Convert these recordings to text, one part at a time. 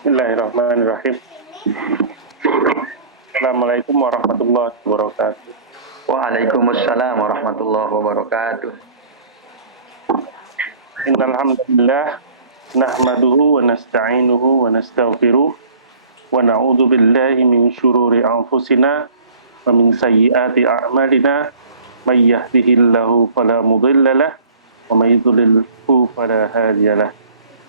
Bismillahirrahmanirrahim. Assalamualaikum warahmatullahi wabarakatuh. Waalaikumsalam warahmatullahi wabarakatuh. Innal hamdalillah nahmaduhu wa nasta'inuhu wa nastaghfiruh wa na'udzu billahi min syururi anfusina wa min sayyiati a'malina may yahdihillahu fala mudilla lahu wa may yudlilhu fala hadiyalah.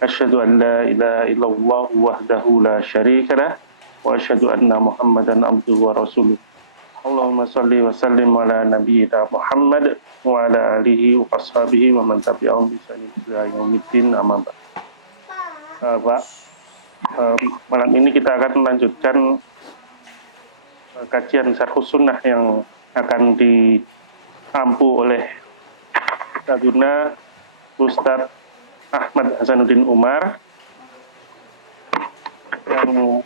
Asyhadu an la ilaha illallah wahdahu la syarika lah wa asyhadu anna Muhammadan abduhu wa rasuluh. Allahumma shalli wa sallim ala nabiyyina Muhammad wa ala alihi wa ashabihi wa man tabi'ahum bi ihsan ila yaumiddin, amma ba'd. Pak, malam ini kita akan melanjutkan kajian Syarhus Sunnah yang akan diampu oleh Ustadzuna Ustadz Ahmad Hasanuddin Umar yang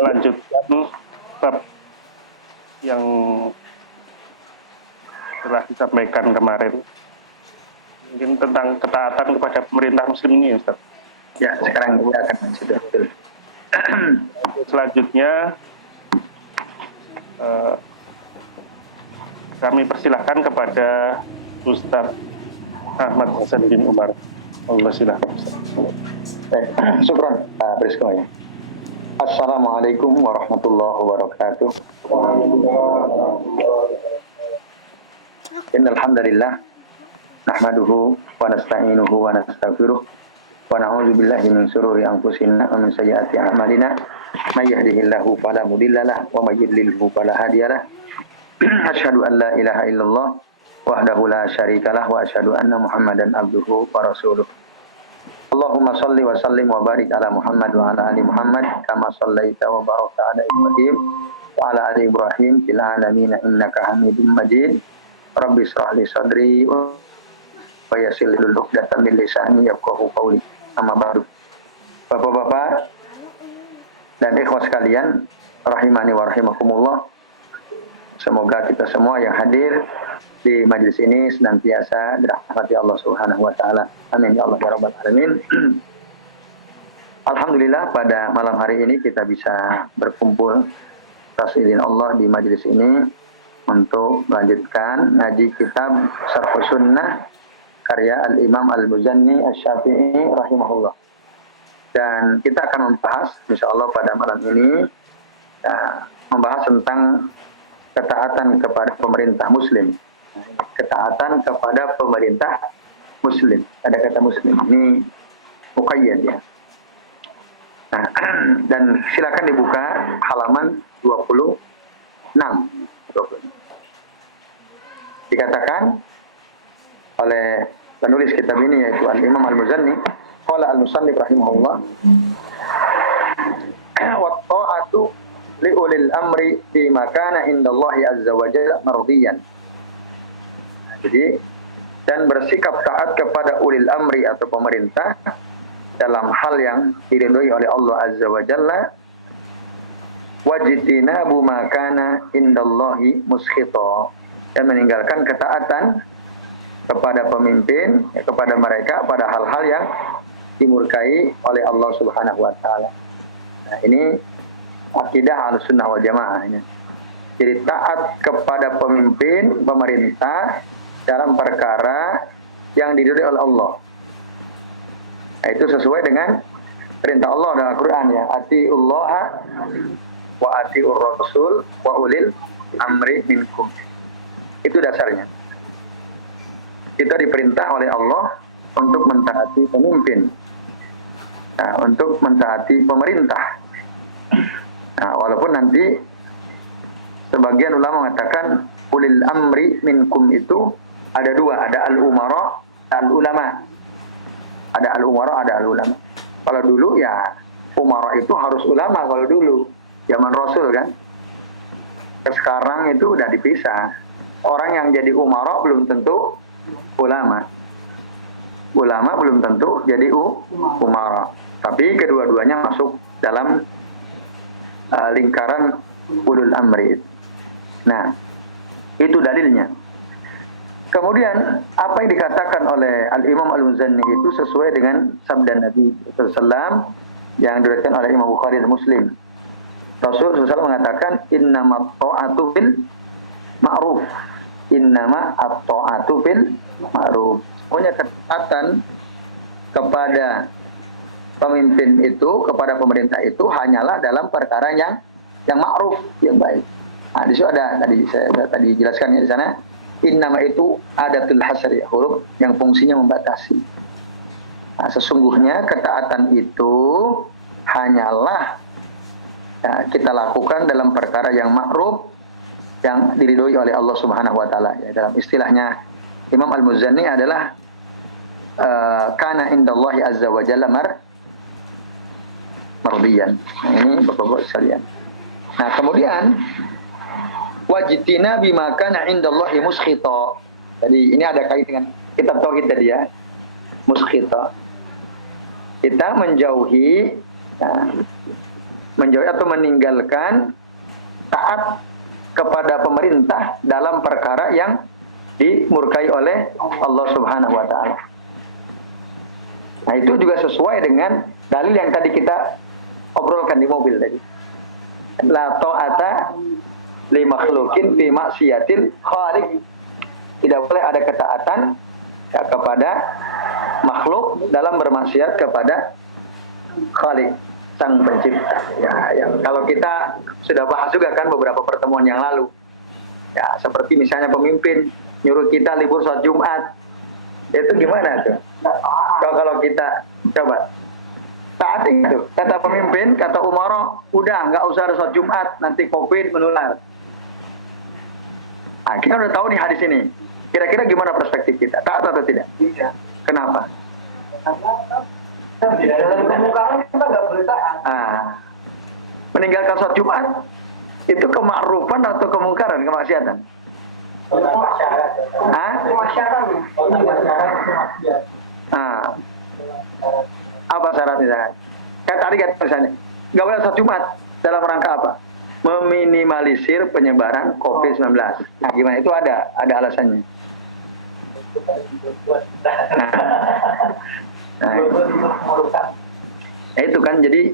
melanjutkan bab yang telah disampaikan kemarin, mungkin tentang ketaatan kepada pemerintah muslim ini, Ustaz. Ya, sekarang kita akan sudah betul. Selanjutnya kami persilahkan kepada Ustaz Ahmad Hasanuddin Umar. Allah silakan. Syukran Pak Prisko ya. Assalamualaikum warahmatullahi wabarakatuh. Innal hamdalillah nahmaduhu wa nasta'inuhu wa nastaghfiruh wa na'udzu billahi min shururi anfusina wa min sayyiati a'malina may yahdihillahu fala mudilla lahu wa may yudlilhu fala hadiyalah. Asyhadu an la ilaha illallah wahdahu la syarikalah wa asyhadu anna Muhammadan abduhu wa rasuluh. Allahumma shalli wa sallim wa barik ala Muhammad wa ala ali Muhammad kama shallaita wa barakta ala Ibrahim wa ala ali Ibrahim fil alamin innaka Hamidum Majid. Rabbi shrah li sadri wa yassir li 'uqdatam min lisani yafqahu qawli. Amma ba'du. Bapak-bapak dan ikhwas sekalian, rahimani wa rahimakumullah. Semoga kita semua yang hadir di majelis ini senantiasa dirahmati Allah Subhanahu wa taala. Amin ya Allah ya rabbal alamin. Alhamdulillah pada malam hari ini kita bisa berkumpul atas izin Allah di majelis ini untuk melanjutkan ngaji kitab Syarhus Sunnah karya Al-Imam Al-Muzanni Asy-Syafi'i rahimahullah. Dan kita akan membahas insyaallah pada malam ini membahas tentang ketaatan kepada pemerintah muslim. Ketaatan kepada pemerintah muslim. Ada kata muslim ini muqayyad ya. Nah, dan silakan dibuka halaman 26. Dikatakan oleh penulis kitab ini yaitu Al-Imam Al-Muzanni, qala al-musannif rahimahullah, wa ta'atu li ulil amri fi makana indallahi azza wa jalla mardiyan. Jadi, dan bersikap taat kepada ulil amri atau pemerintah dalam hal yang diridhoi oleh Allah azza wa jalla, wajtinabu makana indallahi muskhita, dan meninggalkan ketaatan kepada pemimpin, kepada mereka pada hal-hal yang dimurkai oleh Allah Subhanahu wa taala. Nah, ini akidah Ahlussunnah wal Jamaah. Jadi taat kepada pemimpin, pemerintah dalam perkara yang diridhoi oleh Allah. Nah, itu sesuai dengan perintah Allah dalam Al-Quran ya. Atiullaha wa atiur rasul wa ulil amri minkum. Itu dasarnya. Kita diperintah oleh Allah untuk mentaati pemimpin. Nah, untuk mentaati pemerintah. Nah, walaupun nanti sebagian ulama mengatakan ulil amri minkum itu ada dua, ada al-umara dan al-ulama. Ada al-umara, ada al-ulama. Kalau dulu ya umara itu harus ulama kalau dulu, zaman Rasul kan. Sekarang itu udah dipisah. Orang yang jadi umara belum tentu ulama. Ulama belum tentu jadi umara. Tapi kedua-duanya masuk dalam lingkaran ulul amri. Nah, itu dalilnya. Kemudian apa yang dikatakan oleh Al-Imam Al-Muzanni itu sesuai dengan sabda Nabi sallallahu alaihi wasallam yang diriwayatkan oleh Imam Bukhari dan Muslim. Rasul SAW mengatakan innama ta'atu bil ma'ruf. Innama at-ta'atu bil ma'ruf. Pokoknya ketaatan kepada pemimpin itu, kepada pemerintah itu hanyalah dalam perkara yang ma'ruf, yang baik. Nah, di situ ada saya tadi jelaskannya di sana. Innama itu adatul hasri, huruf yang fungsinya membatasi. Nah, sesungguhnya ketaatan itu hanyalah kita lakukan dalam perkara yang ma'ruf, yang diridhoi oleh Allah Subhanahu wa taala. Ya, dalam istilahnya Imam Al-Muzanni adalah kana indallahi azza wa jalla mardiyan. Nah, ini Bapak-bapak sekalian. Nah, kemudian wajtina bima kana indallahi muskhita. Jadi ini ada kait dengan kitab tauhid tadi ya. Muskhita. Kita menjauhi atau meninggalkan taat kepada pemerintah dalam perkara yang dimurkai oleh Allah Subhanahu wa taala. Nah, itu juga sesuai dengan dalil yang tadi kita obrolkan di mobil tadi. La ta'ata li makhluqin fi maksiatil khaliq. Tidak boleh ada ketaatan kepada makhluk dalam bermaksiat kepada Khaliq, sang pencipta. Ya, yang kalau kita sudah bahas juga kan beberapa pertemuan yang lalu. Ya, seperti misalnya pemimpin nyuruh kita libur sholat Jumat. Itu gimana tuh? Kalau kita coba taati itu, kata pemimpin, kata umara, udah nggak usah ada sholat Jumat, nanti COVID menular. Nah, kita udah tahu nih hadis ini. Kira-kira gimana perspektif kita? Taat atau tidak? Tidak. Kenapa? Dalam kemungkaran kita nggak boleh taat. Meninggalkan sholat Jumat itu kemakrufan atau kemungkaran, kemaksiatan? Kemaksiatan. Apa syaratnya? Kayak tadi kan misalnya, nggak boleh sholat Jumat dalam rangka apa? Meminimalisir penyebaran COVID-19. Nah, gimana? Itu ada alasannya. Nah, itu kan jadi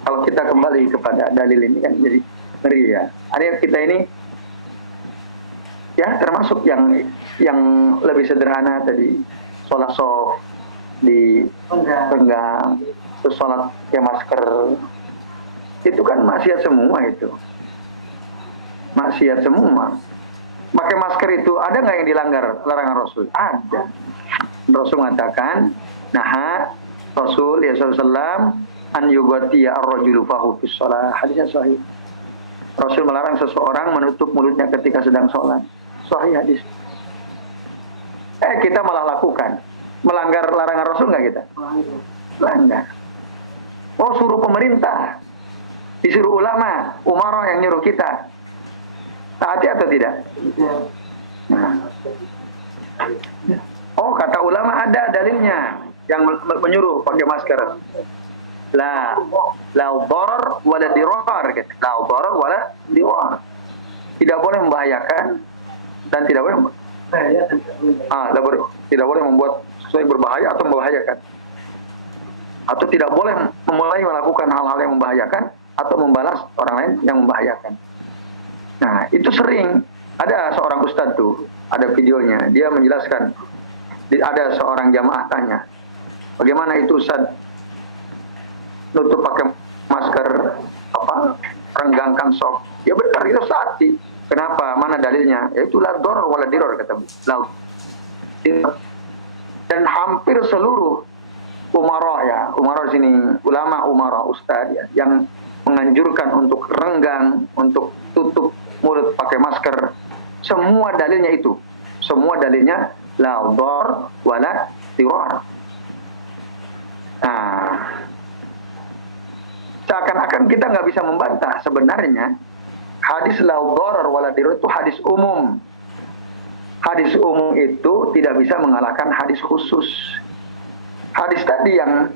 kalau kita kembali kepada dalil ini kan jadi ngeri ya. Artinya kita ini ya termasuk yang lebih sederhana tadi, sholat soft di penggang, terus sholat ya masker, itu kan maksiat semua itu. Maksiat semua. Pakai masker itu ada nggak yang dilanggar larangan Rasul? Ada. Rasul mengatakan, nah Rasul ya sallallahu an yughatiya ar-rajulu fahu fis shalah. Hadisnya sahih. Rasul melarang seseorang menutup mulutnya ketika sedang sholat. Sahih hadis. Kita malah lakukan. Melanggar larangan Rasul nggak kita? Melanggar. Oh, suruh pemerintah, disuruh ulama, umara yang nyuruh kita. Taati atau tidak? Nah. Oh, kata ulama ada dalilnya yang menyuruh pakai masker. La darar wala dirar. La darar wala dirar. Tidak boleh membahayakan dan tidak boleh tidak boleh membuat sesuatu yang berbahaya atau membahayakan. Atau tidak boleh memulai melakukan hal-hal yang membahayakan atau membalas orang lain yang membahayakan. Nah, itu sering ada seorang ustadz tuh, ada videonya, dia menjelaskan, ada seorang jamaah tanya, bagaimana itu ustadz nutup pakai masker, renggangkan sok? Ya benar, itu saati. Kenapa? Mana dalilnya? Ya itu la darar wala dirar kata beliau. Dan hampir seluruh umara di sini, ulama umara ustadz ya, yang menganjurkan untuk renggang, untuk tutup mulut pakai masker, semua dalilnya itu, semua dalilnya la darar wala dirar. Nah, seakan-akan kita nggak bisa membantah sebenarnya hadis la darar wala dirar itu hadis umum. Hadis umum itu tidak bisa mengalahkan hadis khusus. Hadis tadi yang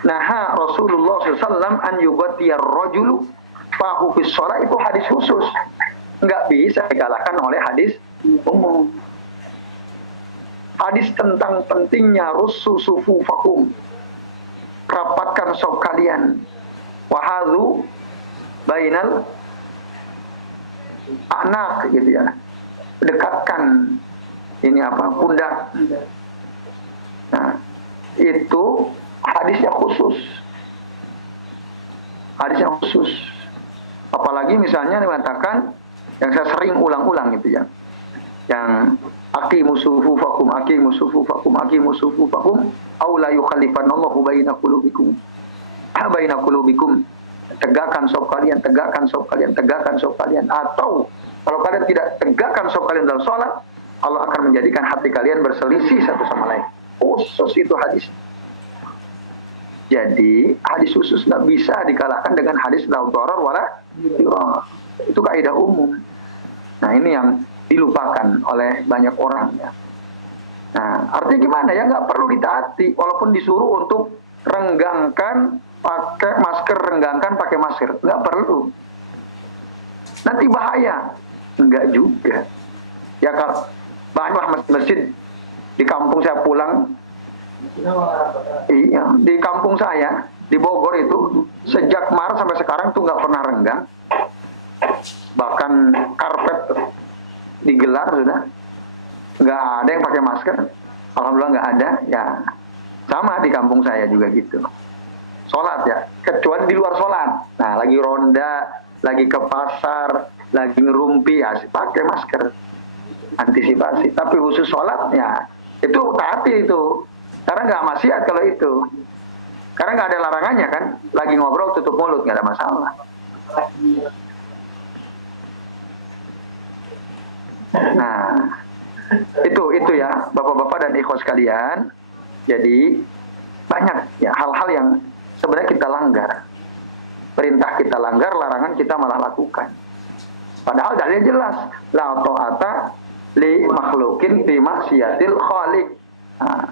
naha Rasulullah SAW an yughatiya ar-rajulu fahu fis shalah itu hadis khusus. Nggak bisa dikalahkan oleh hadis umum. Hadis tentang pentingnya russu sufufakum, rapatkan sop kalian. Wahadu bainal anak gitu ya. Dekatkan ini apa? Pundak. Nah, itu hadisnya khusus. Hadisnya khusus. Apalagi misalnya dikatakan yang saya sering ulang-ulang gitu ya. Yang aqimus sufufakum aw la yukhallifanallahu baina qulubikum tegakkan sop kalian atau kalau kalian tidak tegakkan sop kalian dalam sholat, Allah akan menjadikan hati kalian berselisih satu sama lain. Khusus itu hadis. Jadi hadis khusus nggak bisa dikalahkan dengan hadis la dharar wala dirar. Itu kaidah umum. Nah ini yang dilupakan oleh banyak orang ya. Nah artinya gimana ya, nggak perlu ditaati walaupun disuruh untuk renggangkan pakai masker, nggak perlu. Nanti bahaya, nggak juga. Ya kalau banyak masjid di kampung saya pulang, iya di kampung saya di Bogor itu sejak Maret sampai sekarang tuh nggak pernah renggang, bahkan karpet digelar sudah, nggak ada yang pakai masker. Alhamdulillah nggak ada. Ya sama di kampung saya juga gitu. Sholat ya, kecuali di luar sholat. Nah lagi ronda, lagi ke pasar, lagi ngerumpi, ya pakai masker, antisipasi. Tapi khusus sholat ya itu taati itu, karena nggak maksiat kalau itu, karena nggak ada larangannya kan. Lagi ngobrol tutup mulut nggak ada masalah. Nah, itu ya bapak-bapak dan ikhwas sekalian. Jadi banyak ya hal-hal yang sebenarnya kita langgar. Perintah kita langgar, larangan kita malah lakukan. Padahal dalilnya jelas, la ta'ata li makhlukin fi maksiatil khaliq. Nah,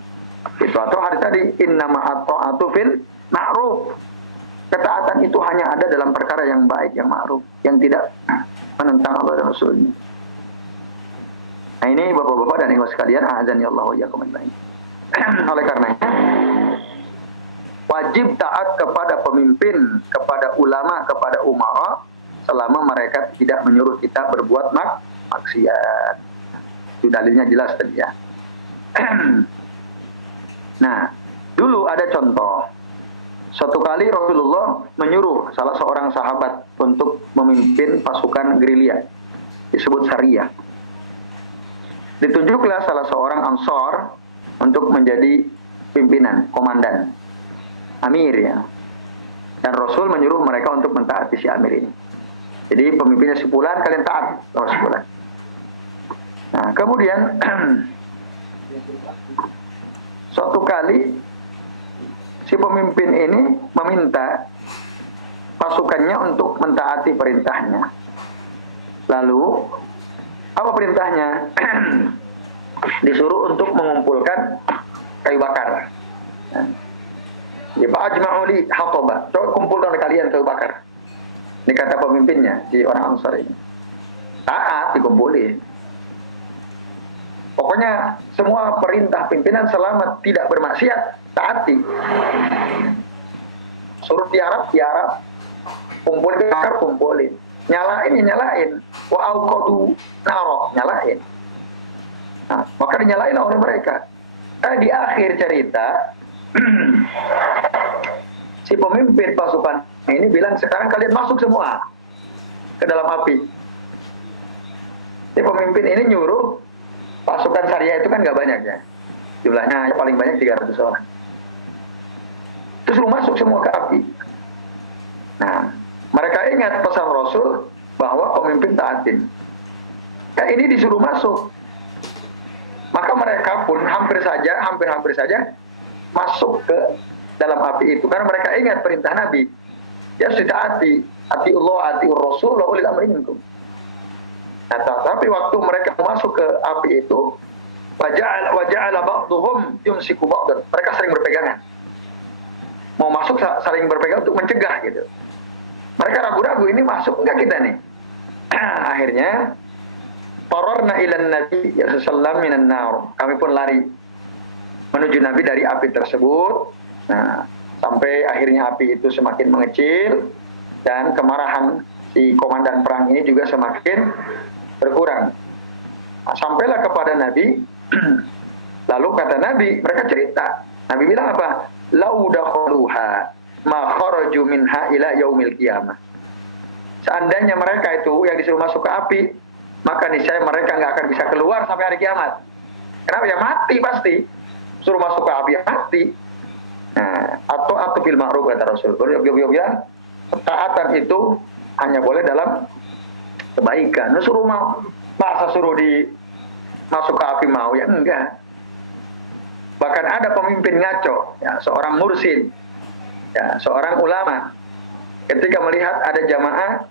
itu atau hari tadi innama at-ta'atu fil ma'ruf. Ketaatan itu hanya ada dalam perkara yang baik, yang ma'ruf, yang tidak menentang Allah dan Rasulnya. Nah ini bapak-bapak dan ibu sekalian, azani Allah wa iyyakum ajmain. Oleh karenanya wajib taat kepada pemimpin, kepada ulama, kepada umara selama mereka tidak menyuruh kita berbuat maksiat. Itu dalilnya jelas tadi ya. Nah, dulu ada contoh. Suatu kali Rasulullah menyuruh salah seorang sahabat untuk memimpin pasukan gerilya, disebut Sariyah. Ditunjuklah salah seorang Ansor untuk menjadi pimpinan, komandan, amir ya. Dan Rasul menyuruh mereka untuk mentaati si amir ini. Jadi pemimpinnya sebulan, kalian taat sama sebulan. Nah kemudian suatu kali si pemimpin ini meminta pasukannya untuk mentaati perintahnya. Lalu apa perintahnya? Disuruh untuk mengumpulkan kayu bakar. Ya Pak Ajma'uli Hatobah, coba kumpulkan kalian kayu bakar. Ini kata pemimpinnya, si orang Ansar ini. Taat, dikumpulin. Pokoknya semua perintah pimpinan selama tidak bermaksiat, taati. Suruh tiarap. Kumpulin bakar, kumpulin. Nyalain. Wa auqadu naro, nyalain. Nah, maka dinyalain oleh mereka. Di akhir cerita, si pemimpin pasukan ini bilang, sekarang kalian masuk semua ke dalam api. Si pemimpin ini nyuruh pasukan Sariyah itu kan nggak banyak ya, jumlahnya paling banyak 300 orang. Terus lu masuk semua ke api. Nah, mereka ingat pesan Rasul bahwa pemimpin taatin. Ini disuruh masuk. Maka mereka pun hampir saja masuk ke dalam api itu, karena mereka ingat perintah Nabi. Ya sudah atiullah, atiur Rasul, wa ulil amri minkum. Nah, tapi waktu mereka masuk ke api itu, waja'ala ba'dhum yumsiku ba'dan. Mereka sering berpegangan. Mau masuk saling berpegang untuk mencegah gitu. Mereka ragu-ragu, ini masuk enggak kita nih? Akhirnya fararna ilan nabi sallallahu minan nar. Kami pun lari menuju Nabi dari api tersebut. Nah, sampai akhirnya api itu semakin mengecil dan kemarahan si komandan perang ini juga semakin berkurang. Nah, sampailah kepada Nabi. Lalu kata Nabi, mereka cerita. Nabi bilang apa? Lau dakhaluha ma kharaju minha ila yaumil qiyamah. Seandainya mereka itu yang disuruh masuk ke api, maka niscaya mereka nggak akan bisa keluar sampai hari kiamat. Kenapa? Ya mati pasti. Suruh masuk ke api ya mati. Nah, atau bil ma'ruf kata Rasul. Beliau bilang ketaatan itu hanya boleh dalam kebaikan. Nah, suruh mau, masa suruh di masuk ke api mau? Ya enggak. Bahkan ada pemimpin ngaco, ya, seorang mursyid, ya, seorang ulama, ketika melihat ada jamaah,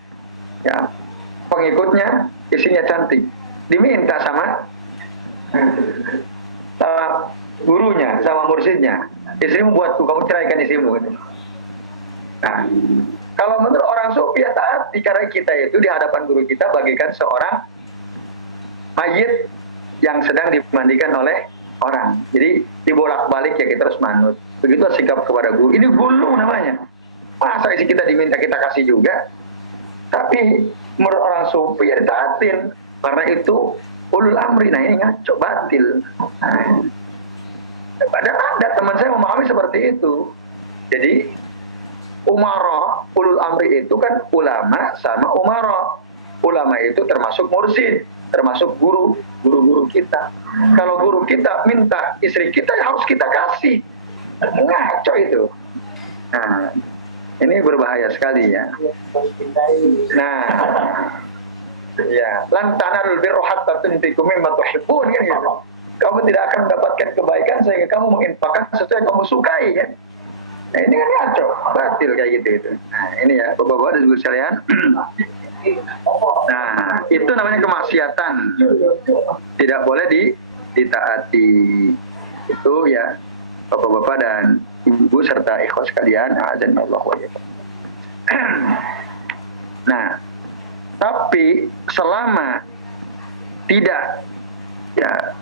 ya, pengikutnya isinya cantik, diminta sama gurunya, sama mursyidnya, istrimu buatku, kamu ceraikan istrimu. Nah, kalau menurut orang sufi ya taat, karena kita itu di hadapan guru kita bagaikan seorang mayit yang sedang dimandikan oleh orang. Jadi dibolak-balik ya kita harus manut. Begitu sikap kepada guru. Ini gulu namanya. Masa isi kita diminta kita kasih juga? Tapi menurut orang sufi ya ditaatin. Karena itu ulul amri. Nah ini ngaco, batil. Nah, padahal ada teman saya memahami seperti itu. Jadi umara, ulul amri itu kan ulama sama umara. Ulama itu termasuk mursyid, termasuk guru-guru kita. Kalau guru kita minta istri kita ya harus kita kasih. Ngaco itu. Nah, ini berbahaya sekali ya. Nah, ya, lan tanalul birra hatta tunfiqu mimma tuhibbun kan gitu. Kamu tidak akan mendapatkan kebaikan sehingga kamu menginfakkan sesuatu yang kamu sukai kan. Nah, ini kan ngaco, batil kayak gitu itu. Nah, ini ya, Bapak-bapak dan Ibu sekalian. Nah, itu namanya kemaksiatan. Tidak boleh ditaati. Itu ya, Bapak-bapak dan Ibu serta ikhwas sekalian, azanillahu wa iyyakum. Nah, tapi selama tidak ya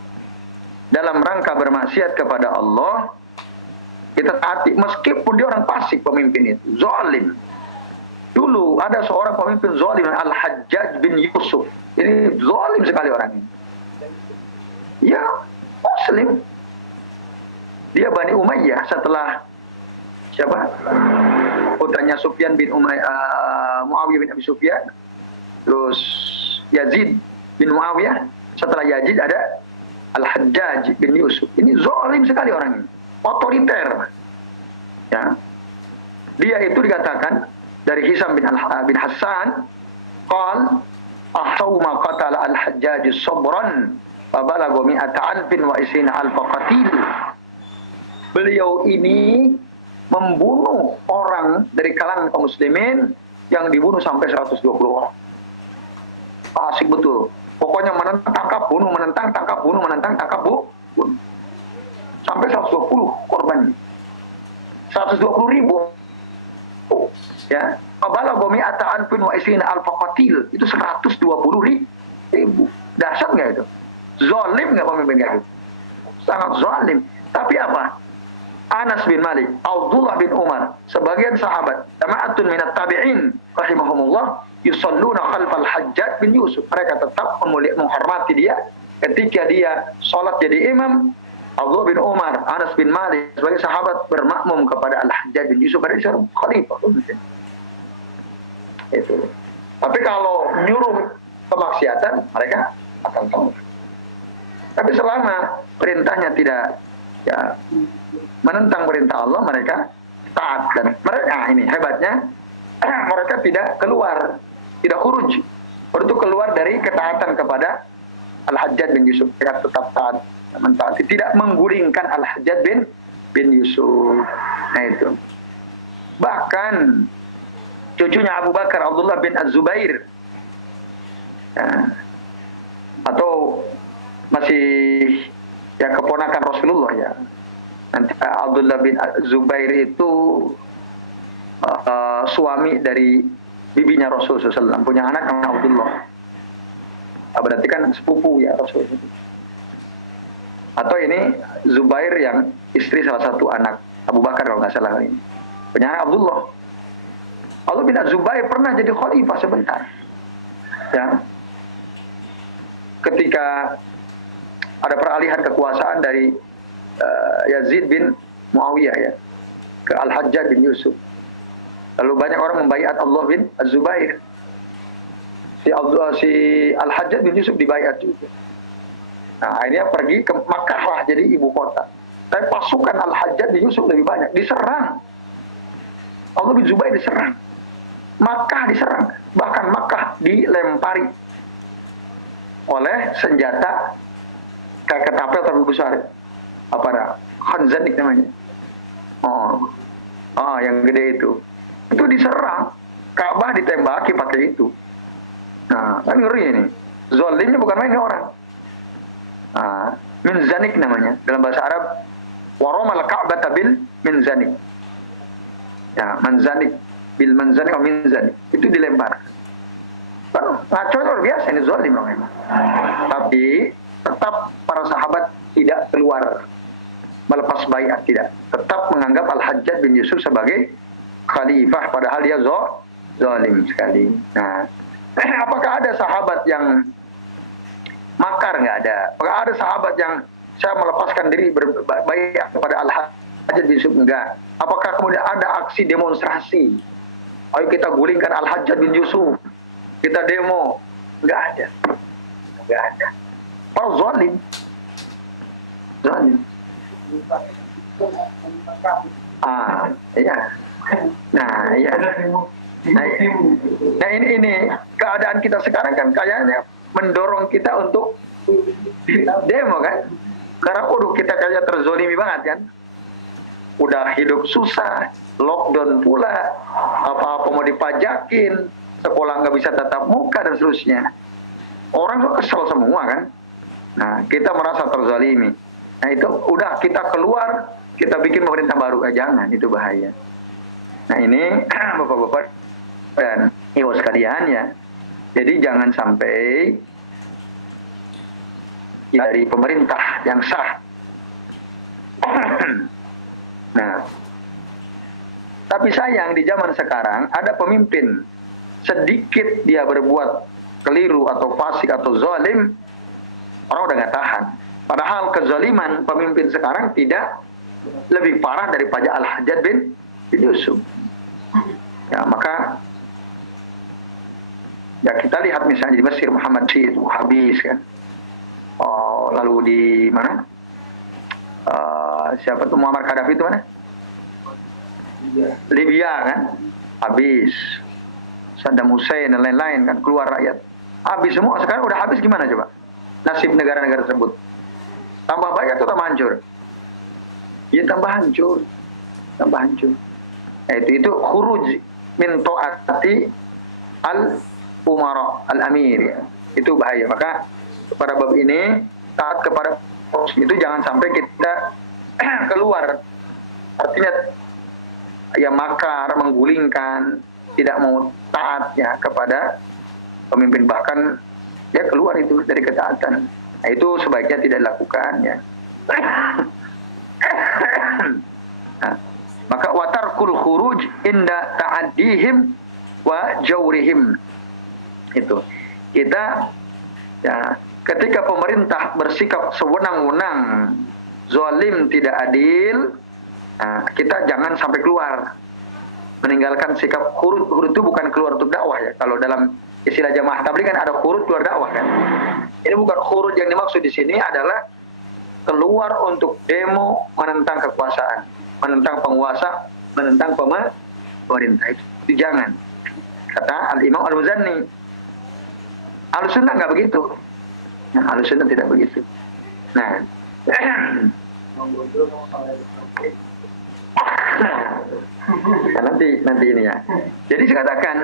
dalam rangka bermaksiat kepada Allah, kita taati meskipun dia orang fasik pemimpin itu, zalim. Dulu ada seorang pemimpin zalim, Al-Hajjaj bin Yusuf. Ini zalim sekali orang ini. Ya, Muslim. Dia Bani Umayyah setelah siapa? Putranya Sufyan bin Muawiyah bin Abi Sufyan. Terus Yazid bin Muawiyah. Setelah Yazid ada Al-Hajjaj bin Yusuf. Ini zalim sekali orang ini. Otoriter. Ya. Dia itu dikatakan dari Hisam bin Hassan, qal ahawma qatala al-Hajjaj sabran fa balagha mi'ata alfin wa isina alfa qatil. Beliau ini membunuh orang dari kalangan kaum muslimin yang dibunuh sampai 120 orang. Asik betul. Pokoknya menentang tangkap bunuh, menentang tangkap bunuh, menentang tangkap bunuh. Sampai 120 korban. 120.000. Ya, Abala gomi ataan pun wa isina alfa qatil, itu 120.000. Dahsyat nggak itu? Zalim nggak pemimpin kayak gitu? Sangat zalim. Tapi apa? Anas bin Malik, Abdullah bin Umar, sebagian sahabat, jama'atun minat tabi'in rahimahumullah, yusalluna khalfal Hajjaj bin Yusuf. Mereka tetap menghormati dia ketika dia sholat jadi imam. Abdullah bin Umar, Anas bin Malik sebagai sahabat bermakmum kepada Al-Hajjaj bin Yusuf pada seorang khalifah. Itu. Tapi kalau nyuruh kemaksiatan, mereka akan tahu. Tapi selama perintahnya tidak ya menentang perintah Allah, mereka taat. Dan mereka ini hebatnya, mereka tidak keluar, tidak khuruj, untuk keluar dari ketaatan kepada Al-Hajjaj bin Yusuf. Mereka tetap taat, mentaati, tidak menggulingkan Al-Hajjaj bin Yusuf. Nah itu. Bahkan cucunya Abu Bakar, Abdullah bin Az-Zubair, ya, atau masih ya keponakan Rasulullah ya. Nanti Abdullah bin Az-Zubair itu suami dari bibinya Rasul SAW, punya anak namanya Abdullah. Berarti kan sepupu ya Rasul. Atau ini Zubair yang istri salah satu anak Abu Bakar kalau nggak salah ini. Penyayang Abdullah. Abdullah bin Az-Zubair pernah jadi khalifah sebentar. Ya. Ketika ada peralihan kekuasaan dari Yazid bin Muawiyah ya ke Al-Hajjaj bin Yusuf. Lalu banyak orang membaiat Allah bin Az-Zubair. Si Al-Hajjaj bin Yusuf dibaiat juga. Nah, akhirnya pergi ke Makkah lah jadi ibu kota. Tapi pasukan Al-Hajjaj bin Yusuf lebih banyak, diserang. Allah bin Zubair diserang. Makkah diserang, bahkan Makkah dilempari oleh senjata kayak ketapel terlalu besar. Apa ada? Khanzanik namanya. Yang gede itu. Itu diserang, Ka'bah ditembaki pakai itu. Nah, kan ngeri ini. Zolimnya bukan main orang. Minzanik namanya. Dalam bahasa Arab, waromal Ka'bah bil minzanik. Ya, manzanik. Bil manzanik atau minzanik. Itu dilempar. Ngaco luar biasa ini zolim memang. Tapi tetap para sahabat tidak keluar melepas baiat, tidak. Tetap menganggap Al-Hajjaj bin Yusuf sebagai khalifah padahal dia zalim sekali. Nah, apakah ada sahabat yang makar? Nggak ada. Apakah ada sahabat yang saya melepaskan diri berbaiat kepada Al-Hajjaj bin Yusuf? Enggak. Apakah kemudian ada aksi demonstrasi? Ayo kita gulingkan Al-Hajjaj bin Yusuf. Kita demo. Enggak ada. Enggak ada. Para zalim. Zalim. Iya. Nah, iya. Nah, ini keadaan kita sekarang kan kayaknya mendorong kita untuk demo kan? Karena kita kayak terzolimi banget kan? Udah hidup susah, lockdown pula, apa-apa mau dipajakin, sekolah nggak bisa tatap muka dan seterusnya. Orang kok kesel semua kan? Nah, kita merasa terzalimi. Nah, itu udah kita keluar, kita bikin pemerintah baru. Jangan, itu bahaya. Nah, ini Bapak-bapak dan Ibu sekalian ya. Jadi jangan sampai dari pemerintah yang sah. Nah, tapi sayang di zaman sekarang ada pemimpin sedikit dia berbuat keliru atau fasik atau zalim, orang udah nggak tahan. Padahal kezaliman pemimpin sekarang tidak lebih parah daripada Al-Hajjaj bin Yusuf. Ya, maka ya kita lihat misalnya di Mesir Muhammad Syed habis kan. Lalu di mana? Siapa tuh Muammar Gaddafi itu mana? Libya kan? Habis. Saddam Hussein dan lain-lain kan keluar rakyat. Habis semua. Sekarang udah habis gimana coba? Nasib negara-negara tersebut. Tambah baik atau tambah hancur? Ya tambah hancur. Tambah hancur. Itu khuruj min ta'ati al-umara al-amir ya. Itu bahaya. Maka pada bab ini taat kepada itu jangan sampai kita keluar. Artinya ya makar, menggulingkan, tidak mau taat ya kepada pemimpin, bahkan ya keluar itu dari ketaatan. Nah, itu sebaiknya tidak dilakukan ya. Nah, maka watarkul khuruj inda ta'addihim wa jawrihim. Itu. Kita ya ketika pemerintah bersikap sewenang-wenang, zalim, tidak adil, nah, kita jangan sampai keluar. Meninggalkan sikap khurut. Khurut itu bukan keluar untuk dakwah ya. Kalau dalam istilah jamaah tabligh kan ada khurut keluar dakwah kan. Ini bukan khurut, yang dimaksud di sini adalah keluar untuk demo menentang kekuasaan, menentang penguasa, menentang pemerintah. Itu jangan. Kata Al-Imam Al-Muzanni. Al-Sunnah nggak begitu. Nah, Al-Sunnah tidak begitu. Nah, nanti ini ya. Jadi saya katakan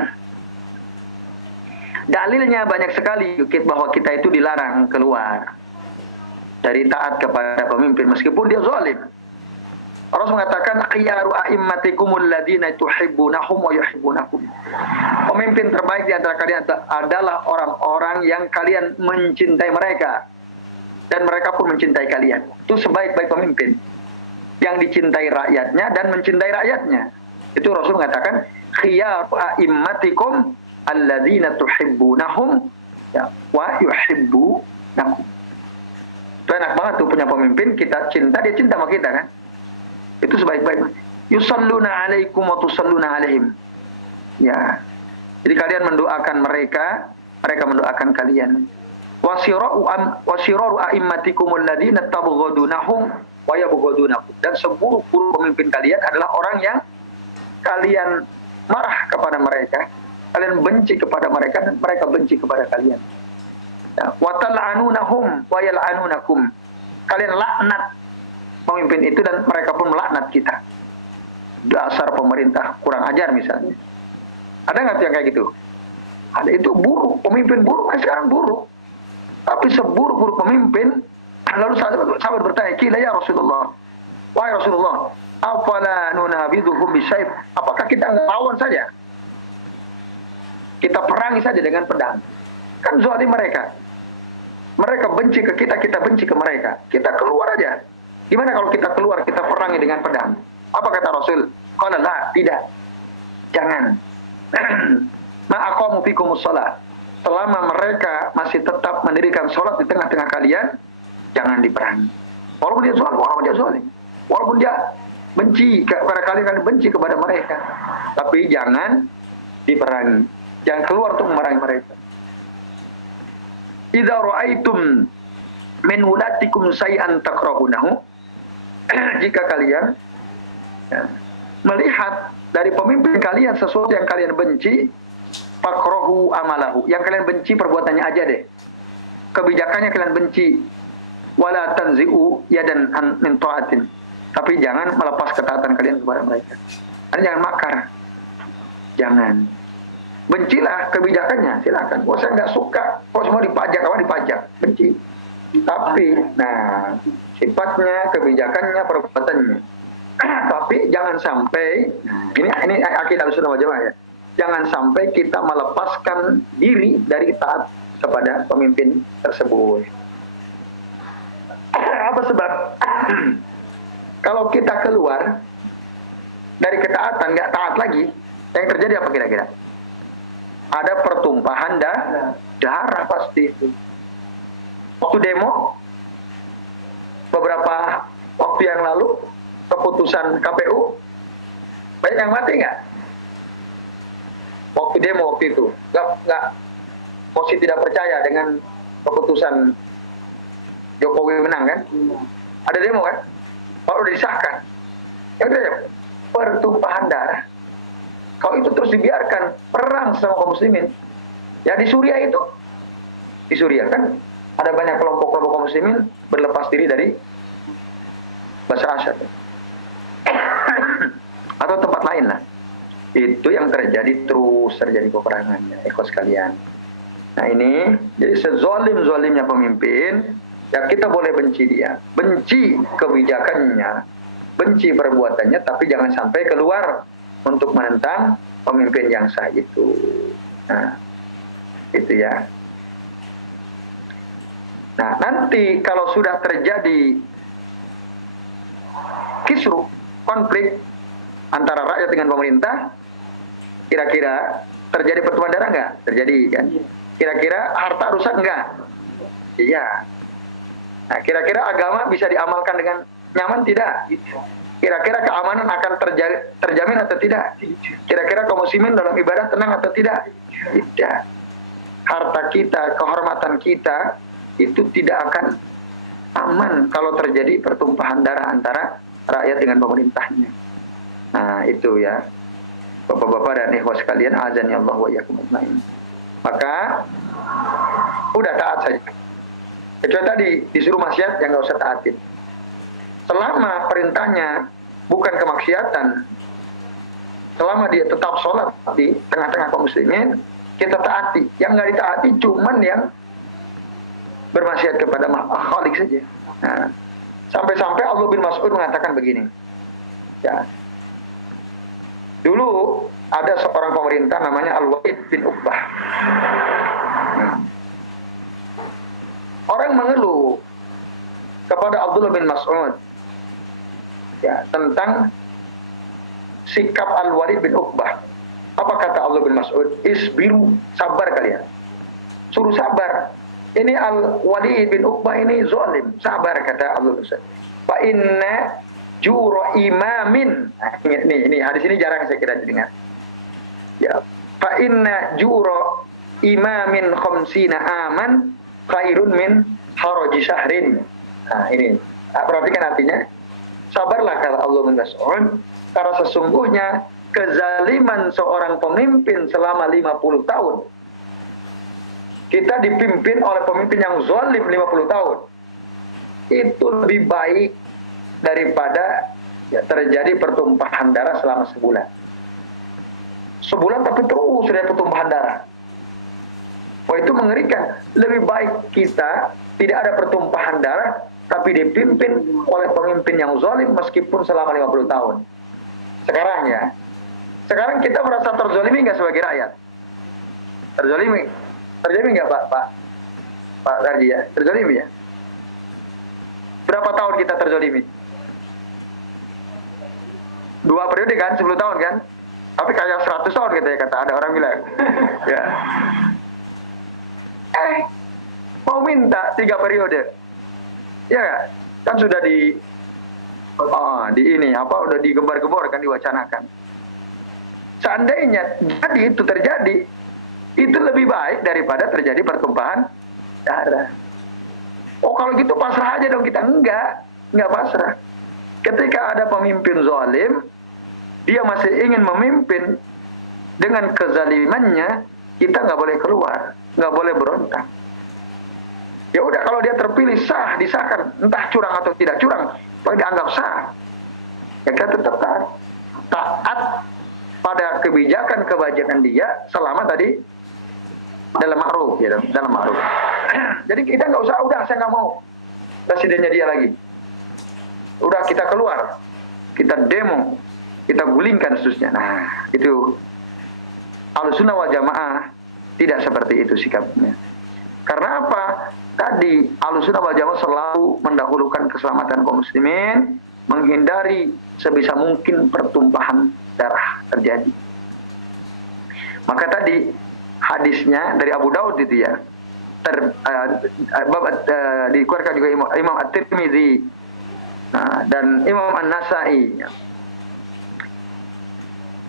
dalilnya banyak sekali bahwa kita itu dilarang keluar dari taat kepada pemimpin meskipun dia zalim. Rasul mengatakan khiyaru a'immatikumul ladzina tuhibbunahum wa yuhibbunakum. Pemimpin terbaik di antara kalian adalah orang-orang yang kalian mencintai mereka dan mereka pun mencintai kalian. Itu sebaik-baik pemimpin yang dicintai rakyatnya dan mencintai rakyatnya. Itu Rasul mengatakan khiyar a'immatikum alladzina tuhibbunahum ya wa yuhibbunakum. Itu enak banget tuh punya pemimpin, kita cinta, dia cinta sama kita kan. Itu sebaik-baik. Yusalluna alaikum wa tusalluna alaihim. Ya. Jadi kalian mendoakan mereka, mereka mendoakan kalian. Wasiraru a'immatikumul ladzina tabghadunahum wa yabghadunakum. Dan seburuk-buruk pemimpin kalian adalah orang yang kalian marah kepada mereka, kalian benci kepada mereka, dan mereka benci kepada kalian. Wa tal'anunahum wa yal'anunakum. Kalian laknat pemimpin itu dan mereka pun melaknat kita. Dasar pemerintah kurang ajar misalnya. Ada nggak yang kayak gitu? Ada, itu buruk, pemimpin buruk kan sekarang buruk. Tapi seburuk-buruk pemimpin, lalu sahabat bertanya, "Qila ya Rasulullah, wahai Rasulullah, afala nunabiduhum bisyayf?" Apakah kita nggak lawan saja? Kita perangi saja dengan pedang. Kan zalim mereka. Mereka benci ke kita, kita benci ke mereka. Kita keluar aja. Gimana kalau kita keluar, kita perangi dengan pedang? Apa kata Rasul? Qala la, tidak. Jangan. Ma aqamu fikumus shalah. Selama mereka masih tetap mendirikan sholat di tengah-tengah kalian, jangan diperangi. Walaupun dia zalim, walaupun dia benci kepada kalian, kalian benci kepada mereka. Tapi jangan diperangi. Jangan keluar untuk memerangi mereka. Idza ra'aitum min wulatikum shay'an takrahunahu. Jika kalian melihat dari pemimpin kalian sesuatu yang kalian benci, fakrohu amalahu. Yang kalian benci perbuatannya aja deh. Kebijakannya kalian benci. Wala tanzi'u yadan min ta'atin. Tapi jangan melepas ketaatan kalian kepada mereka. Jangan makar. Jangan. Bencilah kebijakannya, silakan. Oh saya nggak suka, kok semua dipajak, apa dipajak, benci. Tapi, nah sifatnya, kebijakannya, perbuatannya. Tapi jangan sampai, ini akidah Ahlussunnah wal Jamaah ya. Jangan sampai kita melepaskan diri dari taat kepada pemimpin tersebut. Apa sebab? Kalau kita keluar dari ketaatan, nggak taat lagi, yang terjadi apa kira-kira? Ada pertumpahan darah pasti itu. Waktu demo beberapa waktu yang lalu, keputusan KPU, banyak yang mati nggak? Waktu demo waktu itu, nggak masih tidak percaya dengan keputusan Jokowi menang kan? Ada demo kan? Baru disahkan. Ya udah, pertumpahan darah. Kalau itu terus dibiarkan, perang sama kaum muslimin. Ya di Suriah itu, di Suriah kan ada banyak kelompok-kelompok kaum muslimin berlepas diri dari Bashar al-Assad. Atau tempat lain lah. Itu yang terjadi, terus terjadi peperangannya, ikhwas sekalian. Nah ini, jadi sezalim-zalimnya pemimpin, ya kita boleh benci dia, benci kebijakannya, benci perbuatannya, tapi jangan sampai keluar untuk menentang pemimpin yang sah itu. Nah, itu ya. Nah, nanti kalau sudah terjadi kisruh, konflik antara rakyat dengan pemerintah, kira-kira terjadi pertumpahan darah nggak? Terjadi kan? Kira-kira harta rusak nggak? Iya. Nah, kira-kira agama bisa diamalkan dengan nyaman tidak? Kira-kira keamanan akan terjamin atau tidak? Kira-kira kaum muslimin dalam ibadah tenang atau tidak? Tidak. Harta kita, kehormatan kita itu tidak akan aman kalau terjadi pertumpahan darah antara rakyat dengan pemerintahnya. Nah, itu ya. Bapak-bapak dan ikhwas sekalian, azan ya Allah wa iyyakum ajmain. Maka udah taat saja. Kecuali tadi disuruh maksiat, yang nggak usah taatin. Selama perintahnya bukan kemaksiatan, selama dia tetap sholat di tengah-tengah kaum muslimin, kita taati. Yang nggak ditaati cuman yang bermaksiat kepada Khalik saja. Nah, sampai-sampai Allah bin Mas'ud mengatakan begini. Ya. Dulu ada seorang pemerintah namanya Al-Walid bin Uqbah. Orang mengeluh kepada Abdullah bin Mas'ud ya, tentang sikap Al-Walid bin Uqbah. Apa kata Allah bin Mas'ud? Isbiru, sabar kalian. Suruh sabar. Ini Al-Walid bin Uqbah ini zalim. Sabar kata Allah bin Mas'ud. Fa inna juro imamin. Nah, ini hadis ini jarang saya kira didengar. Ya. Fa inna juro imamin khamsina aman khairun min haraji syahrin. Nah, ini. Perhatikan artinya. Sabarlah kata Allah bin Mas'ud, karena sesungguhnya kezaliman seorang pemimpin selama 50 tahun. Kita dipimpin oleh pemimpin yang zalim 50 tahun. Itu lebih baik daripada terjadi pertumpahan darah selama sebulan. Sebulan tapi terus ada pertumpahan darah. Wah, itu mengerikan. Lebih baik kita tidak ada pertumpahan darah tapi dipimpin oleh pemimpin yang zalim meskipun selama 50 tahun. Sekarang ya. Sekarang kita merasa terzalimi nggak sebagai rakyat? Terzalimi? Terzalimi nggak Pak Kardi ya? Terzalimi ya? Berapa tahun kita terzalimi? 2 periode kan? 10 tahun kan? Tapi kayak 100 tahun gitu ya, kata ada orang bilang. Ya. Mau minta 3 periode. Ya, kan sudah udah digembar-gembor kan, diwacanakan. Seandainya jadi itu terjadi, itu lebih baik daripada terjadi pertumpahan darah. Oh, kalau gitu pasrah aja dong kita. Enggak pasrah. Ketika ada pemimpin zalim, dia masih ingin memimpin dengan kezalimannya, kita nggak boleh keluar, nggak boleh berontak. Ya udah, kalau dia terpilih sah, disahkan, entah curang atau tidak curang, kalau dianggap sah, ya kita tetap taat pada kebijakan dia selama tadi dalam ma'ruf, ya, dalam ma'ruf. Jadi kita nggak usah, udah saya nggak mau presidennya dia lagi. Udah kita keluar, kita demo, kita gulingkan seterusnya. Nah, itu Ahlussunnah wal Jamaah tidak seperti itu sikapnya. Karena apa? Tadi Ahlussunnah wal Jamaah selalu mendahulukan keselamatan kaum muslimin, menghindari sebisa mungkin pertumpahan darah terjadi. Maka tadi hadisnya dari Abu Daud itu ya, dikeluarkan juga Imam At-Tirmidzi dan Imam An-Nasai,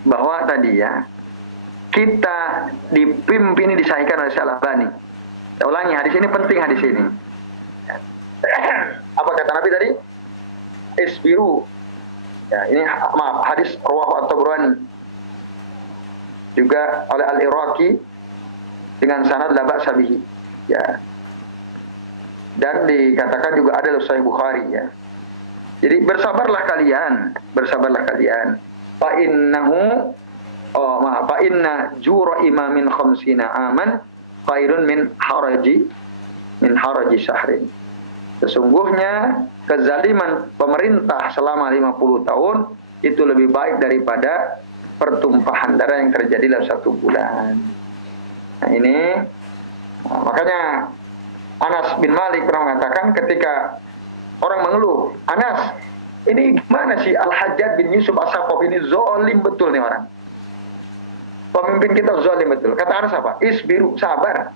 bahwa tadi ya, kita dipimpin, disahihkan oleh Syalbani. Saya ulangi, hadis ini penting, hadis ini. Apa kata Nabi tadi? Isbiru. Ya, ini hadis Rawahu At-Tabrani. Juga oleh Al-Iraqi dengan sanad la ba'sa bihi. Ya. Dan dikatakan juga ada dalam Sahih Bukhari ya. Jadi bersabarlah kalian. Fa inna jura imamin khamsina aman khairun min haraji syahrin. Sesungguhnya kezaliman pemerintah selama 50 tahun itu lebih baik daripada pertumpahan darah yang terjadi dalam 1 bulan. Nah ini, makanya Anas bin Malik pernah mengatakan ketika orang mengeluh, Anas, ini gimana sih Al-Hajjaj bin Yusuf As-Saqaf ini zalim betul nih orang. Pemimpin kita zalim betul. Kata Anas apa? Isbiru, sabar.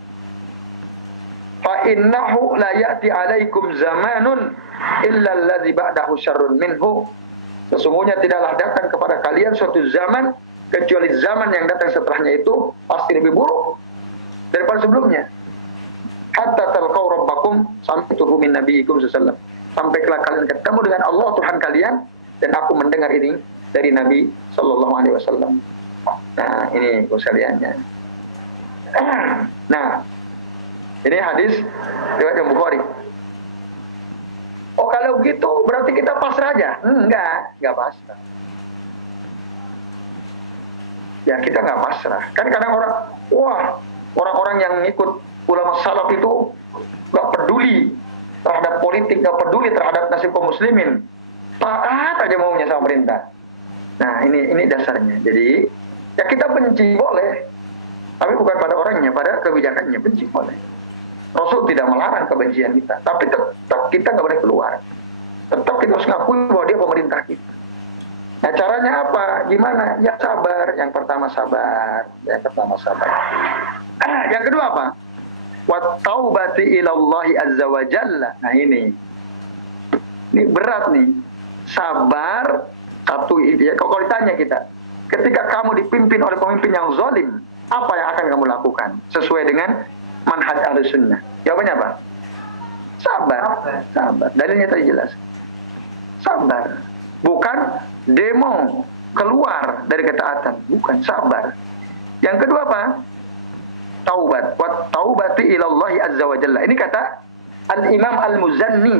Fa innahu la ya'ti 'alaikum zamanun illa allazi ba'dahu syarrun minhu. Sesungguhnya tidaklah datang kepada kalian suatu zaman kecuali zaman yang datang setelahnya itu pasti lebih buruk daripada sebelumnya. Hatta talqaw rabbakum, sampai turun min nabiyikum sallallahu alaihi wasallam. Sampai kalian ketemu dengan Allah Tuhan kalian, dan aku mendengar ini dari Nabi sallallahu alaihi wasallam. Nah, ini sekaliannya. Nah, ini hadis riwayat Bukhari. Oh, kalau gitu berarti kita pasrah aja? Enggak pasrah. Ya, kita enggak pasrah. Kan kadang orang-orang yang ikut ulama salaf itu enggak peduli terhadap politik, enggak peduli terhadap nasib kaum muslimin. Taat aja maunya sama perintah. Nah, ini dasarnya. Jadi, ya kita benci boleh, tapi bukan pada orangnya, pada kebijakannya. Benci boleh. Rasul tidak melarang kebencian kita, tapi tetap kita nggak boleh keluar. Tetap kita harus ngakui bahwa dia pemerintah kita. Nah, caranya apa? Gimana? Ya sabar. Yang pertama sabar. Yang pertama sabar. Yang kedua apa? Wa taubati ilallahi azza wa jalla. Nah ini berat nih. Sabar satu ya. Kalau ditanya kita, ketika kamu dipimpin oleh pemimpin yang zalim, apa yang akan kamu lakukan sesuai dengan manhaj Ahlussunnah? Jawabannya apa? Sabar. Sabar. Dalilnya tadi jelas. Sabar. Bukan demo keluar dari ketaatan, bukan, sabar. Yang kedua apa? Taubat. Wa taubati ilallahi azza wa jalla. Ini kata Al-Imam Al-Muzanni.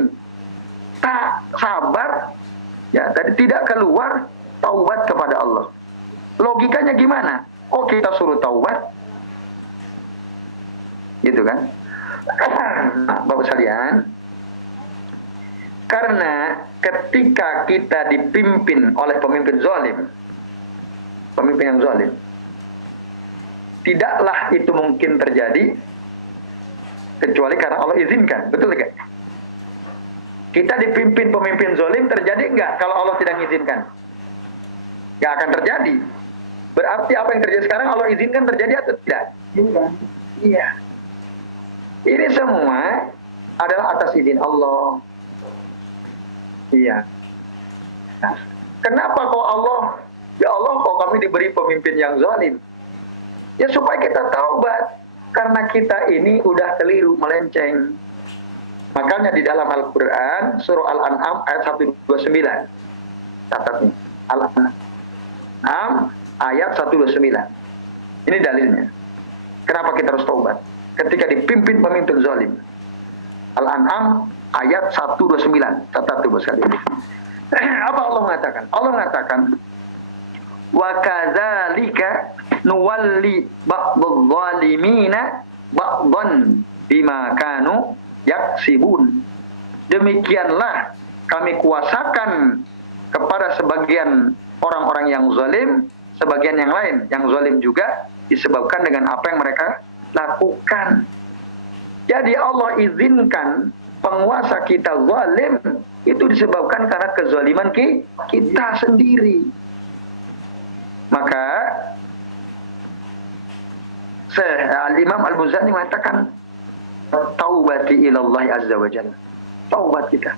Tak sabar ya, tadi tidak keluar, taubat kepada Allah. Logikanya gimana? Oh, kita suruh taubat. Gitu kan? Nah, Bapak sekalian, karena ketika kita dipimpin oleh pemimpin zalim, pemimpin yang zalim, tidaklah itu mungkin terjadi kecuali karena Allah izinkan. Betul tidak? Kita dipimpin pemimpin zalim, terjadi enggak kalau Allah tidak mengizinkan? Enggak akan terjadi. Berarti apa yang terjadi sekarang Allah izinkan terjadi atau tidak? Iya. Ini semua adalah atas izin Allah. Iya. Nah, kenapa kok Allah, ya Allah kok kami diberi pemimpin yang zalim? Ya supaya kita taubat, karena kita ini udah keliru, melenceng. Makanya di dalam Al-Quran surah Al-An'am ayat 129, catat nih, Al-An'am ayat 129. Ini dalilnya. Kenapa kita harus taubat ketika dipimpin pemimpin zalim? Al-An'am ayat 129. Catat tuh bos kalian. Apa Allah mengatakan? Allah mengatakan, wa kadzalika nuwalli ba'dadh zalimina ba'dhan bima kanu yaksibun. Demikianlah kami kuasakan kepada sebagian orang-orang yang zalim, sebagian yang lain yang zalim juga disebabkan dengan apa yang mereka lakukan. Jadi Allah izinkan penguasa kita zalim itu disebabkan karena kezaliman kita sendiri. Maka Al-Imam Al-Muzanni mengatakan taubati ilallahi azza wa jalla. Taubat kita.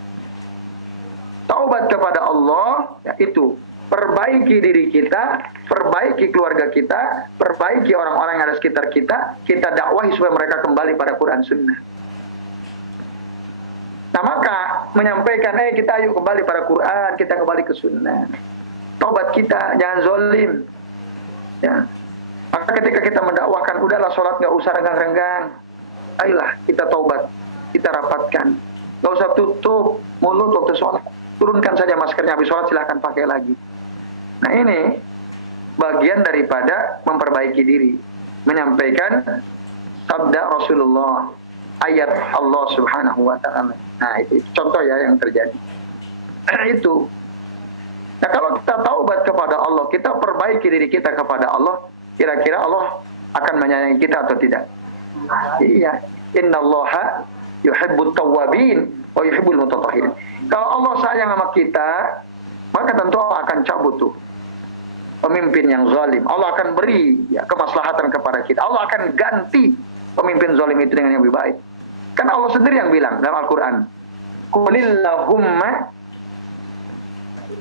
Taubat kepada Allah, yaitu perbaiki diri kita, perbaiki keluarga kita, perbaiki orang-orang yang ada sekitar kita, kita dakwahi supaya mereka kembali pada Quran Sunnah. Nah maka menyampaikan, kita ayo kembali pada Quran, kita kembali ke Sunnah. Taubat kita, jangan zalim. Ya. Maka ketika kita mendakwahkan, udahlah sholat nggak usah renggang-renggang. Ayolah kita taubat, kita rapatkan. Nggak usah tutup mulut waktu sholat. Turunkan saja maskernya, habis sholat silahkan pakai lagi. Nah ini bagian daripada memperbaiki diri. Menyampaikan sabda Rasulullah, ayat Allah subhanahu wa ta'ala. Nah itu contoh ya yang terjadi. Itu. Nah kalau kita taubat kepada Allah, kita perbaiki diri kita kepada Allah, kira-kira Allah akan menyayangi kita atau tidak? Iya. Innallaha yuhibbut tawwabin wa yuhibbul mutatahhirin. Kalau Allah sayang sama kita, maka tentu Allah akan cabut tuh pemimpin yang zalim. Allah akan beri ya kemaslahatan kepada kita. Allah akan ganti pemimpin zalim itu dengan yang lebih baik. Kan Allah sendiri yang bilang dalam Al-Quran, Qulillahumma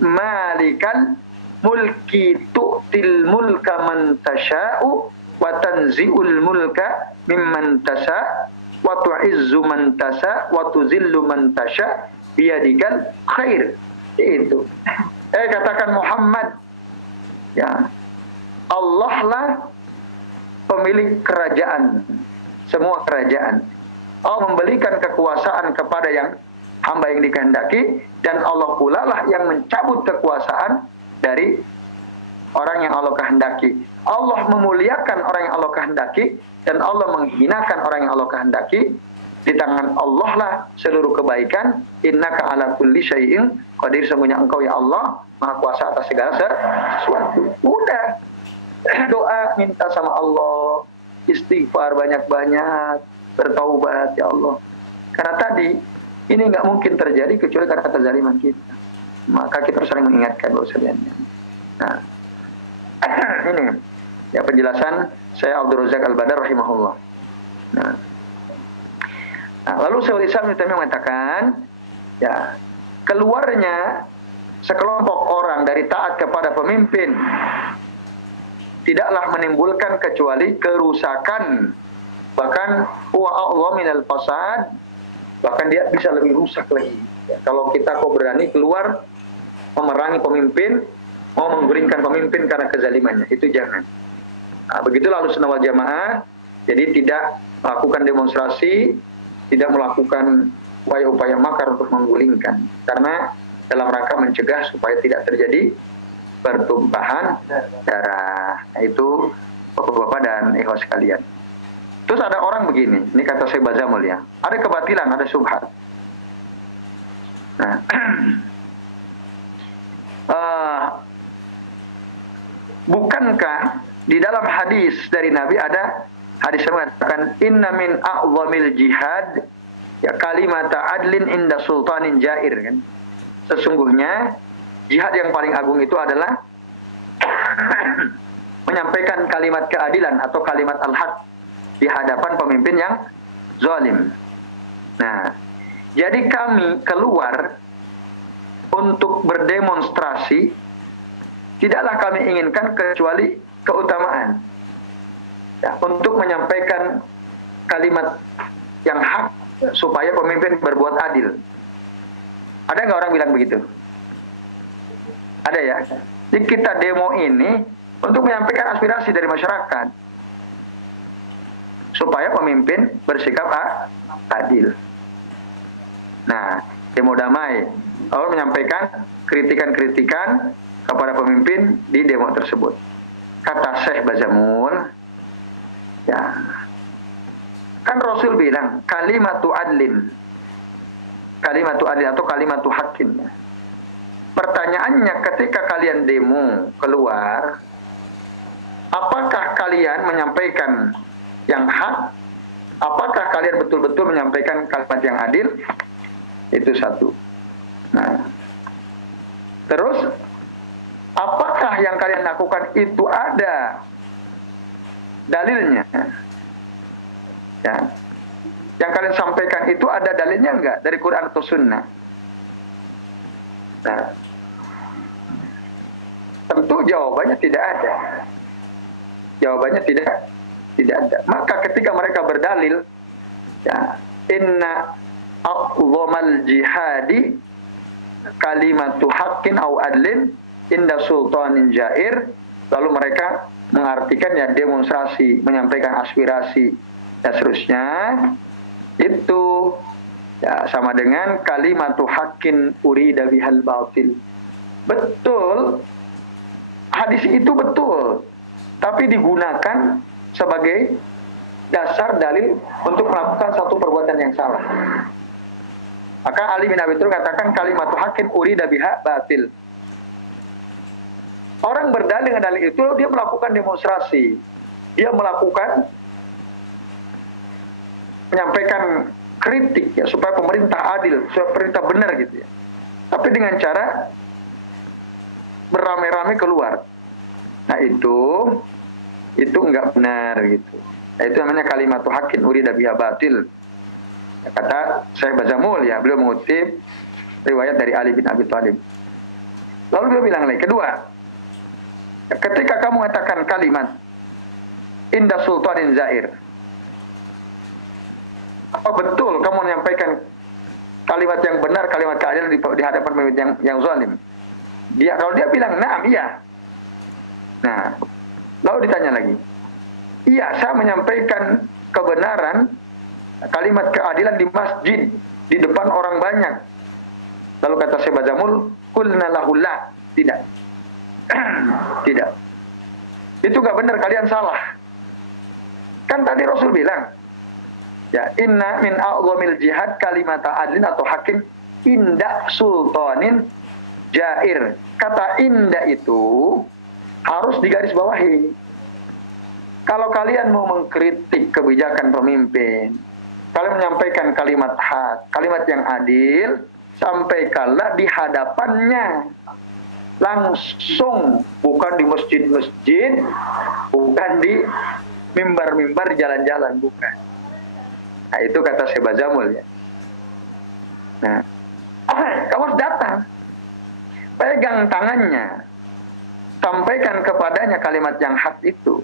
malikal mulki tu'til mulka man tasha'u wa tanzi'ul mulka mimman tasha' wa tu'izzu man tasha' wa tuzillu man tasha' biyadikal khair. Itu. Katakan Muhammad, ya, Allah lah pemilik kerajaan, semua kerajaan. Allah memberikan kekuasaan kepada yang hamba yang dikehendaki, dan Allah pula lah yang mencabut kekuasaan dari orang yang Allah kehendaki. Allah memuliakan orang yang Allah kehendaki, dan Allah menghinakan orang yang Allah kehendaki. Di tangan Allah lah seluruh kebaikan. Innaka ala kulli syai'in qadir. Sesungguhnya engkau ya Allah maha kuasa atas segala sesuatu. Udah, doa minta sama Allah, istighfar banyak-banyak, bertaubat ya Allah. Karena tadi ini nggak mungkin terjadi kecuali karena kezaliman kita. Maka kita harus saling mengingatkan bahwa Nah, ini ya penjelasan saya Abdul Razak Al-Badar rahimahullah. Nah, lalu Syekhul Islam Ibnu Taimiyah mengatakan, ya, keluarnya sekelompok orang dari taat kepada pemimpin tidaklah menimbulkan kecuali kerusakan, bahkan huwa a'dha minal fasad, bahkan dia bisa lebih rusak lagi. Ya, kalau kita kok berani keluar memerangi pemimpin, mau menggulingkan pemimpin karena kezalimannya, itu jangan. Nah, begitulah Ahlussunnah wal Jamaah. Jadi tidak melakukan demonstrasi, tidak melakukan upaya-upaya makar untuk menggulingkan, karena dalam rangka mencegah supaya tidak terjadi pertumpahan darah. Nah, itu Bapak-bapak dan ikhwas sekalian. Terus ada orang begini, ini kata Syekh Bazamul ya, ada kebatilan, ada syubhat. Nah, bukankah di dalam hadis dari Nabi ada hadis yang mengatakan inna min a'zamil jihad ya kalimata adlin inda sultanin jair, kan? Sesungguhnya jihad yang paling agung itu adalah menyampaikan kalimat keadilan atau kalimat al-haq di hadapan pemimpin yang zalim. Nah, jadi kami keluar untuk berdemonstrasi tidaklah kami inginkan kecuali keutamaan. Ya, untuk menyampaikan kalimat yang hak supaya pemimpin berbuat adil. Ada nggak orang bilang begitu? Ada ya. Jadi kita demo ini untuk menyampaikan aspirasi dari masyarakat supaya pemimpin bersikap adil. Nah, demo damai, lalu menyampaikan kritikan-kritikan kepada pemimpin di demo tersebut. Kata Syekh Bazamul, ya, kan Rasul bilang kalimatu adlin atau kalimatu hakin. Pertanyaannya, ketika kalian demo keluar, apakah kalian menyampaikan yang hak? Apakah kalian betul-betul menyampaikan kalimat yang adil? Itu satu. Nah, terus apakah yang kalian lakukan itu ada dalilnya? Ya. Yang kalian sampaikan itu ada dalilnya enggak dari Quran atau Sunnah? Nah, tentu jawabannya tidak ada. Jawabannya tidak ada. Maka ketika mereka berdalil, ya, inna a'dhamal jihadi kalimatu haqqin au adlin inda sultanin jair, lalu mereka mengartikan ya demonstrasi, menyampaikan aspirasi dan seterusnya, itu ya sama dengan kalimatu haqqin urida bihal batil. Betul, hadis itu betul, tapi digunakan sebagai dasar dalil untuk melakukan satu perbuatan yang salah. Maka Ali bin Abi Thalib katakan kalimatu haqqin urida biha batil. Orang berdalil dengan dalil itu, dia melakukan demonstrasi, dia melakukan menyampaikan kritik ya supaya pemerintah adil, supaya pemerintah benar gitu ya. Tapi dengan cara beramai-ramai keluar. Nah, itu enggak benar gitu. Nah, itu namanya kalimatu haqqin urida biha batil. Ya, kata Syekh Bazamul ya, beliau mengutip riwayat dari Ali bin Abi Thalib. Lalu beliau bilang lagi, kedua, ketika kamu mengatakan kalimat inda sultanin zair, apa betul kamu menyampaikan kalimat yang benar, kalimat keadilan di hadapan pemimpin yang zalim? Kalau dia bilang na'am, iya. Nah, lalu ditanya lagi, iya, saya menyampaikan kebenaran, kalimat keadilan di masjid, di depan orang banyak. Lalu kata Syekh Bazamul, qulna lahu la, tidak. Tidak. Itu enggak benar, kalian salah. Kan tadi Rasul bilang, ya, inna min a'zamil jihad kalimata adlin atau hakim inda sultanin jair. Kata inda itu harus digarisbawahi. Kalau kalian mau mengkritik kebijakan pemimpin, kalian menyampaikan kalimat hak, kalimat yang adil, sampaikanlah di hadapannya. langsung, bukan di masjid-masjid, bukan di mimbar-mimbar, jalan-jalan, bukan. Nah, itu kata Syekh Bazamul ya. Nah, kamu harus datang, pegang tangannya, sampaikan kepadanya kalimat yang hak itu.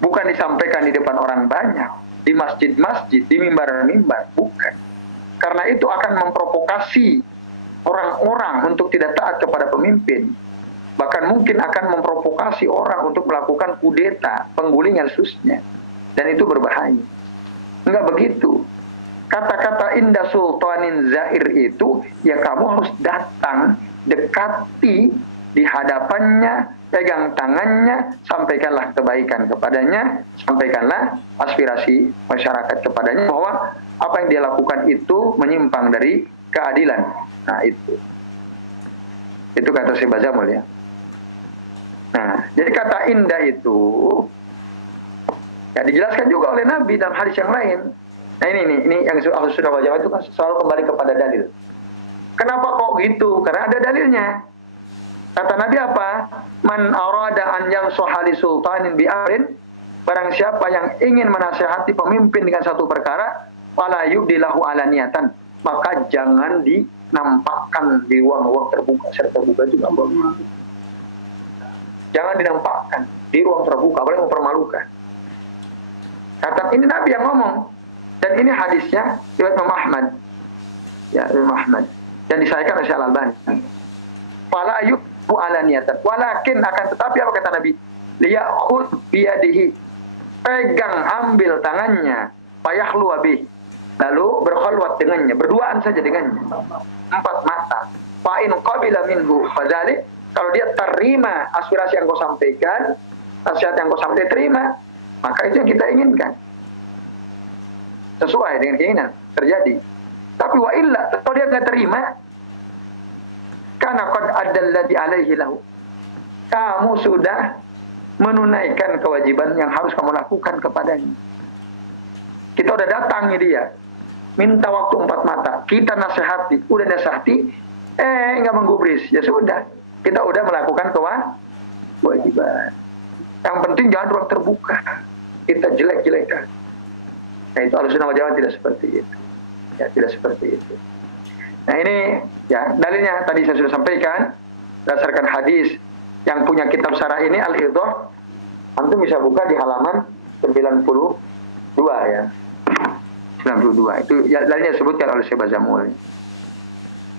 Bukan disampaikan di depan orang banyak, di masjid-masjid, di mimbar-mimbar, bukan. Karena itu akan memprovokasi orang-orang untuk tidak taat kepada pemimpin. Bahkan mungkin akan memprovokasi orang untuk melakukan kudeta, penggulingan susnya. Dan itu berbahaya. Enggak begitu. Kata-kata inda sultanin zair itu, ya kamu harus datang, dekati di hadapannya, pegang tangannya, sampaikanlah kebaikan kepadanya, sampaikanlah aspirasi masyarakat kepadanya, bahwa apa yang dia lakukan itu menyimpang dari keadilan. Nah, itu kata Syekh Bazamul ya. Nah, jadi kata indah itu ya dijelaskan juga oleh Nabi dalam hadis yang lain. Nah, ini yang Ahlus Sunnah wal Jamaah itu kan selalu kembali kepada dalil. Kenapa kok gitu? Karena ada dalilnya. Kata Nabi apa? Man arada an yansuha li sultanin bi amrin, barang siapa yang ingin menasihati pemimpin dengan satu perkara, fala yubdilahu alaniyatan, maka jangan dinampakkan di ruang-ruang terbuka. Serta terbuka juga boleh. Jangan dinampakkan di ruang terbuka, boleh mempermalukan. Kata ini Nabi yang ngomong, dan ini hadisnya riwayat Imam Ahmad. Ya, Imam Ahmad. Dan disahihkan oleh Syekh Al-Albani. Fala yubu alaniyatan, walakin akan tetapi apa kata Nabi? Liyakhud biyadihi, pegang ambil tangannya, fayahlu bih, lalu berkhalwat dengannya, berduaan saja dengannya, empat mata. Fa in qabila minhu fadzalik, kalau dia terima aspirasi yang kau sampaikan, nasihat yang kau sampaikan terima, maka itu yang kita inginkan. Sesuai dengan keinginan terjadi. Tapi wa illa, kalau dia nggak terima, karena qad adalladhi alaihi lahu, kamu sudah menunaikan kewajiban yang harus kamu lakukan kepadanya. Kita udah datangi dia, minta waktu 4 mata, kita nasihati, udah nasihati, nggak menggubris, ya sudah, kita udah melakukan kewajiban. Yang penting jangan ruang terbuka, kita jelek-jelekan. Nah, itu Ahlus Sunnah wal Jamaah tidak seperti itu. Ya, tidak seperti itu. Nah, ini ya dalilnya tadi saya sudah sampaikan berdasarkan hadis. Yang punya kitab syarah ini Al-Idhah, antum bisa buka di halaman 92 ya. 92. Itu ya, dalilnya disebutkan oleh Syekh Bazamul.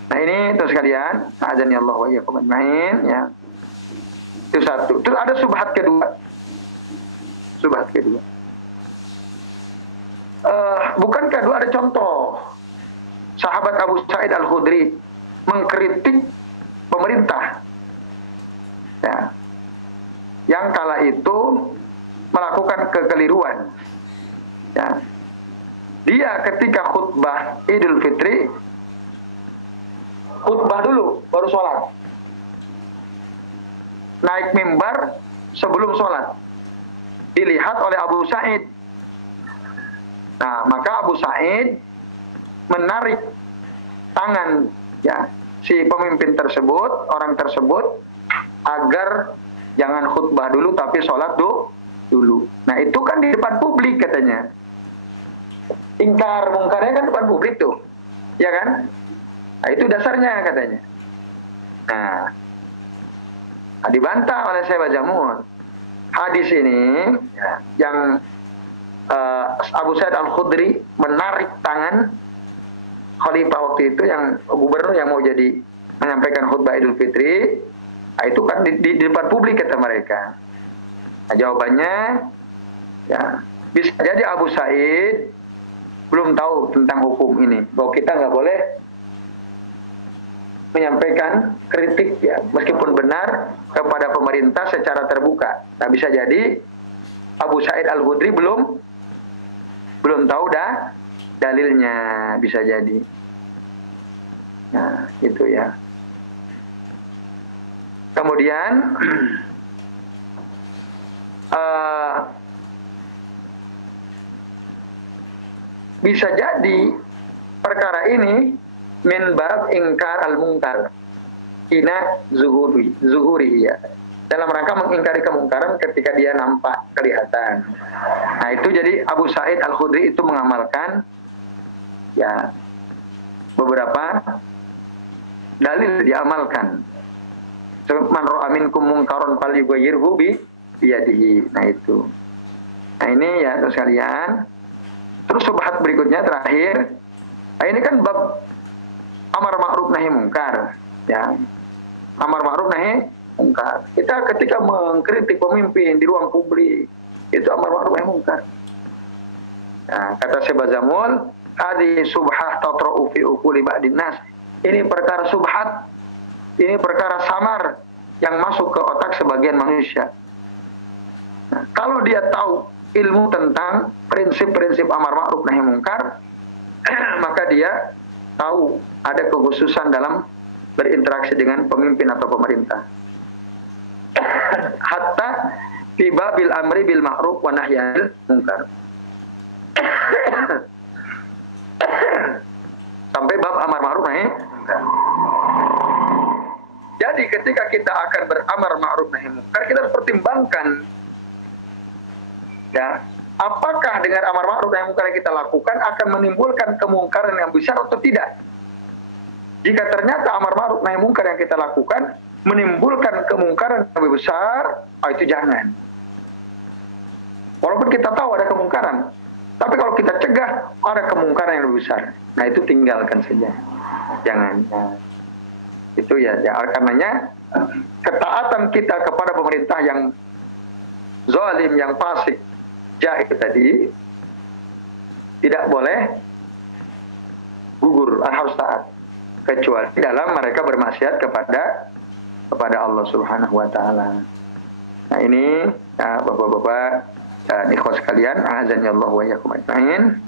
Nah, ini terus sekalian, azani Allah wa iyyakum ajmain ya. Itu satu. Terus ada subhat kedua. Subhat kedua. Bukankah dulu ada contoh sahabat Abu Sa'id Al-Khudri mengkritik pemerintah ya, yang kala itu melakukan kekeliruan ya. Dia ketika khutbah Idul Fitri, khutbah dulu baru sholat, naik mimbar sebelum sholat, dilihat oleh Abu Sa'id. Nah, maka Abu Sa'id menarik tangan ya si pemimpin tersebut, orang tersebut, agar jangan khutbah dulu tapi sholat dulu. Nah, itu kan di depan publik katanya. Ingkar mungkarnya kan depan publik tuh, ya kan? Nah, itu dasarnya katanya. Nah, dibantah oleh Syekh Bazamul. Hadis ini ya, yang Abu Sa'id Al-Khudri menarik tangan khalifah waktu itu, yang gubernur yang mau jadi menyampaikan khutbah Idul Fitri, nah, itu kan di depan publik kata mereka. Nah, jawabannya ya bisa jadi Abu Sa'id belum tahu tentang hukum ini, bahwa kita nggak boleh menyampaikan kritik ya meskipun benar kepada pemerintah secara terbuka. Nah, bisa jadi Abu Sa'id Al-Khudri belum tahu dalilnya, bisa jadi. Nah, itu ya. Kemudian bisa jadi perkara ini min bab ingkar al-munkar. ina zuhuri ya. Dalam rangka mengingkari kemungkaran ketika dia nampak kelihatan. Nah itu jadi Abu Sa'id Al-Khudri itu mengamalkan ya beberapa dalil diamalkan. Man ra'a minkum munkaron falyughayyirhu bi yadihi. Nah itu. Nah ini ya terus sekalian. Terus subhat berikutnya terakhir. Nah ini kan bab amar ma'ruf nahi mungkar ya. Amar ma'ruf nahi mungkar. Kita ketika mengkritik pemimpin di ruang publik itu amar ma'ruf nahi mungkar. Nah, kata Syekh Bazamul, "Hadi subhah tatra'u fi uquli ba'din nas." Ini perkara subhat, ini perkara samar yang masuk ke otak sebagian manusia. Nah, kalau dia tahu ilmu tentang prinsip-prinsip amar ma'ruf nahi mungkar, maka dia tahu ada kekhususan dalam berinteraksi dengan pemimpin atau pemerintah. Hatta tiba bil amri bil ma'ruf wa nahyanil munkar. Sampai bab amar ma'ruf nahi munkar. Jadi ketika kita akan beramar ma'ruf nahi munkar, kita harus pertimbangkan ya, apakah dengan amar ma'ruf nahi munkar yang kita lakukan akan menimbulkan kemungkaran yang besar atau tidak? Jika ternyata amar ma'ruf nahi munkar yang kita lakukan menimbulkan kemungkaran yang lebih besar, itu jangan. Walaupun kita tahu ada kemungkaran, tapi kalau kita cegah ada kemungkaran yang lebih besar, nah itu tinggalkan saja, jangan. Nah, itu ya, karenanya ketaatan kita kepada pemerintah yang zalim, yang fasik, jahil tadi tidak boleh gugur, harus taat, kecuali dalam mereka bermaksiat kepada Allah Subhanahu wa taala. Nah ini ya, Bapak-bapak dan ikhwas sekalian, azani Allah wa iyyakum ajmain.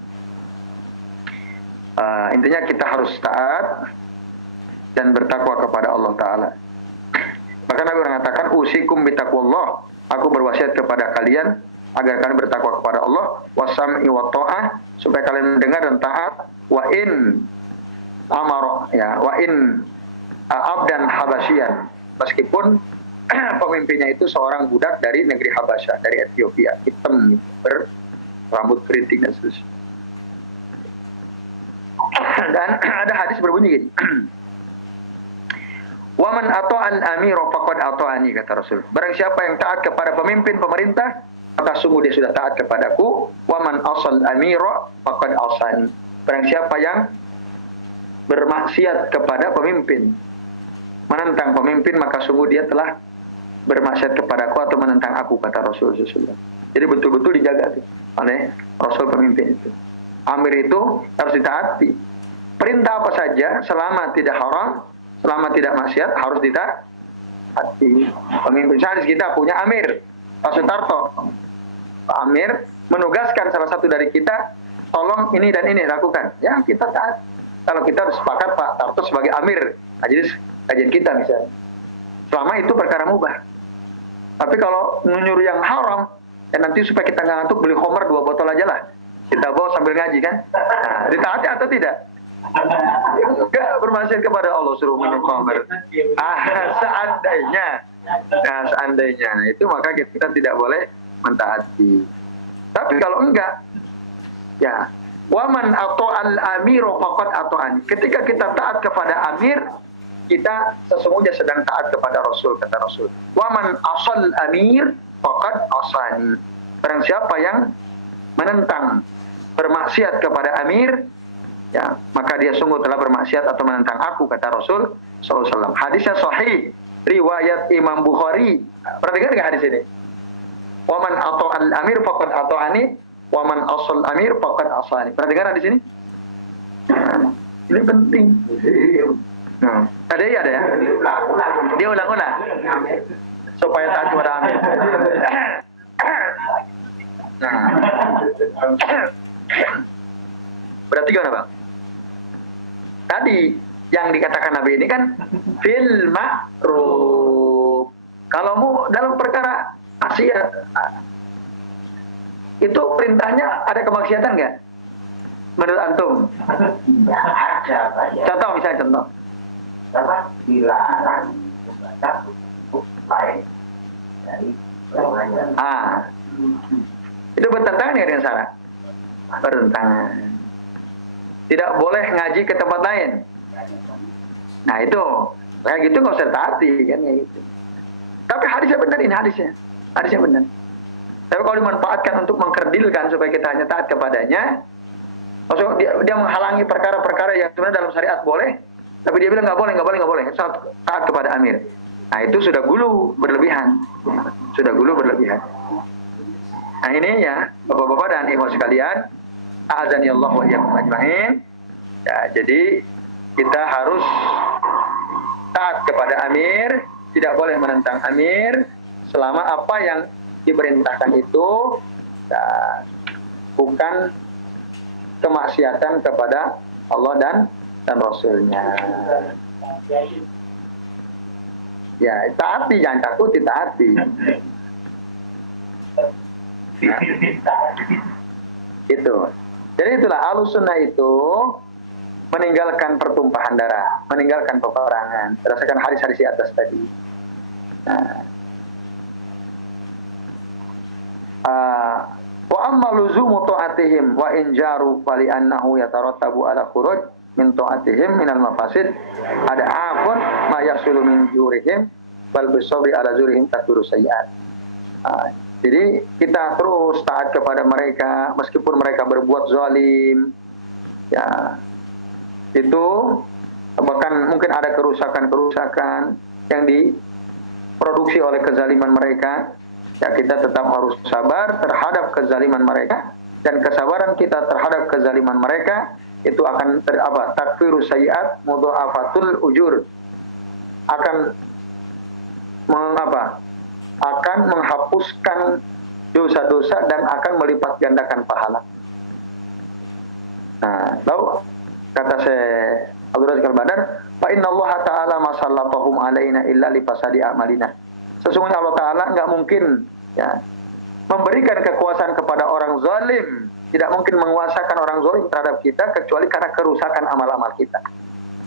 Intinya kita harus taat dan bertakwa kepada Allah taala. Maka Nabi mengatakan, "Usikum bitaqwallah." Aku berwasiat kepada kalian agar kalian bertakwa kepada Allah, wasam'i wa ta'ah, supaya kalian mendengar dan taat, wa in amara ya, wa in abdan habasyian. Meskipun pemimpinnya itu seorang budak dari negeri Habasyah, dari Ethiopia, hitam, berambut keriting dan seterusnya. Dan ada hadis berbunyi gini, "Waman ata'al amira faqad ata'ani," kata Rasul. Barang siapa yang taat kepada pemimpin pemerintah, maka sungguh dia sudah taat kepadaku. Waman asal amira faqad asani. Barang siapa yang bermaksiat kepada pemimpin, menentang pemimpin, maka sungguh dia telah bermaksiat kepadaku atau menentang aku, kata Rasul SAW. Jadi betul-betul dijaga oleh Rasul pemimpin itu. Amir itu harus ditaati. Perintah apa saja selama tidak haram, selama tidak maksiat, harus ditaati. Pemimpin hadis kita punya Amir, Pak Sutarto. Pak Amir menugaskan salah satu dari kita, tolong ini dan ini lakukan. Ya kita taat. Kalau kita sepakat Pak Tarto sebagai Amir, majelis kajian kita misalnya, selama itu perkara mubah. Tapi kalau menyuruh yang haram, ya nanti supaya kita nggak ngantuk, beli homer 2 botol aja lah, kita bawa sambil ngaji kan. Nah, ditaati atau tidak? Enggak, bermaksiat kepada Allah, suruh minum homer. Seandainya, nah seandainya, nah, itu maka kita tidak boleh mentaati. Tapi kalau enggak, ya waman atau al amiru faqad ata'ani. Ketika kita taat kepada amir, kita sesungguhnya sedang taat kepada Rasul, kata Rasul. Waman asal amir faqad asani. Barang siapa yang menentang, bermaksiat kepada amir, ya maka dia sungguh telah bermaksiat atau menentang aku, kata Rasul sallallahu alaihi wasallam. Hadisnya sahih, riwayat Imam Bukhari. Pernah dengar enggak hadis ini? Waman atau al amir faqad ata'ani, waman asal amir faqad asani. Pernah dengar hadis ini? Ini penting. Nah, ada ya? Dia ulang-ulang supaya taat kepada amir. Nah, berarti gimana Bang? Tadi yang dikatakan Nabi ini kan fil ma'ruf. Kalau mau dalam perkara maksiat, itu perintahnya ada kemaksiatan nggak? Menurut antum? Ada. Contoh misalnya contoh. dilarang membaca buku lain dari golongannya. Itu bertentangan dengan syarat. Bertentangan. Tidak boleh ngaji ke tempat lain. Nah itu, kayak gitu nggak usah taati kan kayak gitu. Tapi hadisnya benar, ini hadisnya benar. Tapi kalau dimanfaatkan untuk mengkerdilkan supaya kita hanya taat kepadanya, maksudnya dia menghalangi perkara-perkara yang sebenarnya dalam syariat boleh, tapi dia bilang nggak boleh, taat kepada amir. Nah itu sudah gulu berlebihan, Nah ini ya, bapak-bapak dan ibu sekalian, a'adzanillah wa iyyakum ajmain. Ya, jadi kita harus taat kepada amir, tidak boleh menentang amir selama apa yang diperintahkan itu ya, bukan kemaksiatan kepada Allah dan Rasulnya. Ya, taati, jangan takut, ditaati. Nah, itu. Jadi itulah Ahlussunnah itu meninggalkan pertumpahan darah, meninggalkan peperangan, berdasarkan hadis-hadis di atas tadi. Wa amma luzumu ta'atihim wa in jaru fali annahu yatarattabu ala khuruj min ta'atihim minal mafasid ada afun ma yasulu min jurihim wal bisabri ala zurihim takbiru sayyi'at. Jadi kita terus taat kepada mereka meskipun mereka berbuat zalim. Ya. Itu bahkan mungkin ada kerusakan-kerusakan yang diproduksi oleh kezaliman mereka. Ya, kita tetap harus sabar terhadap kezaliman mereka, dan kesabaran kita terhadap kezaliman mereka itu akan takfiru sayyi'at mudha'afatul ujur, akan akan menghapuskan dosa-dosa dan akan melipat gandakan pahala. Nah, lalu kata Syekh Abdul Razak Al-Badar, fa innallaha ta'ala ma sallatahum alaina illa li fasadi a'malina. Sesungguhnya Allah Ta'ala nggak mungkin ya memberikan kekuasaan kepada orang zalim, tidak mungkin menguasakan orang zalim terhadap kita kecuali karena kerusakan amal-amal kita.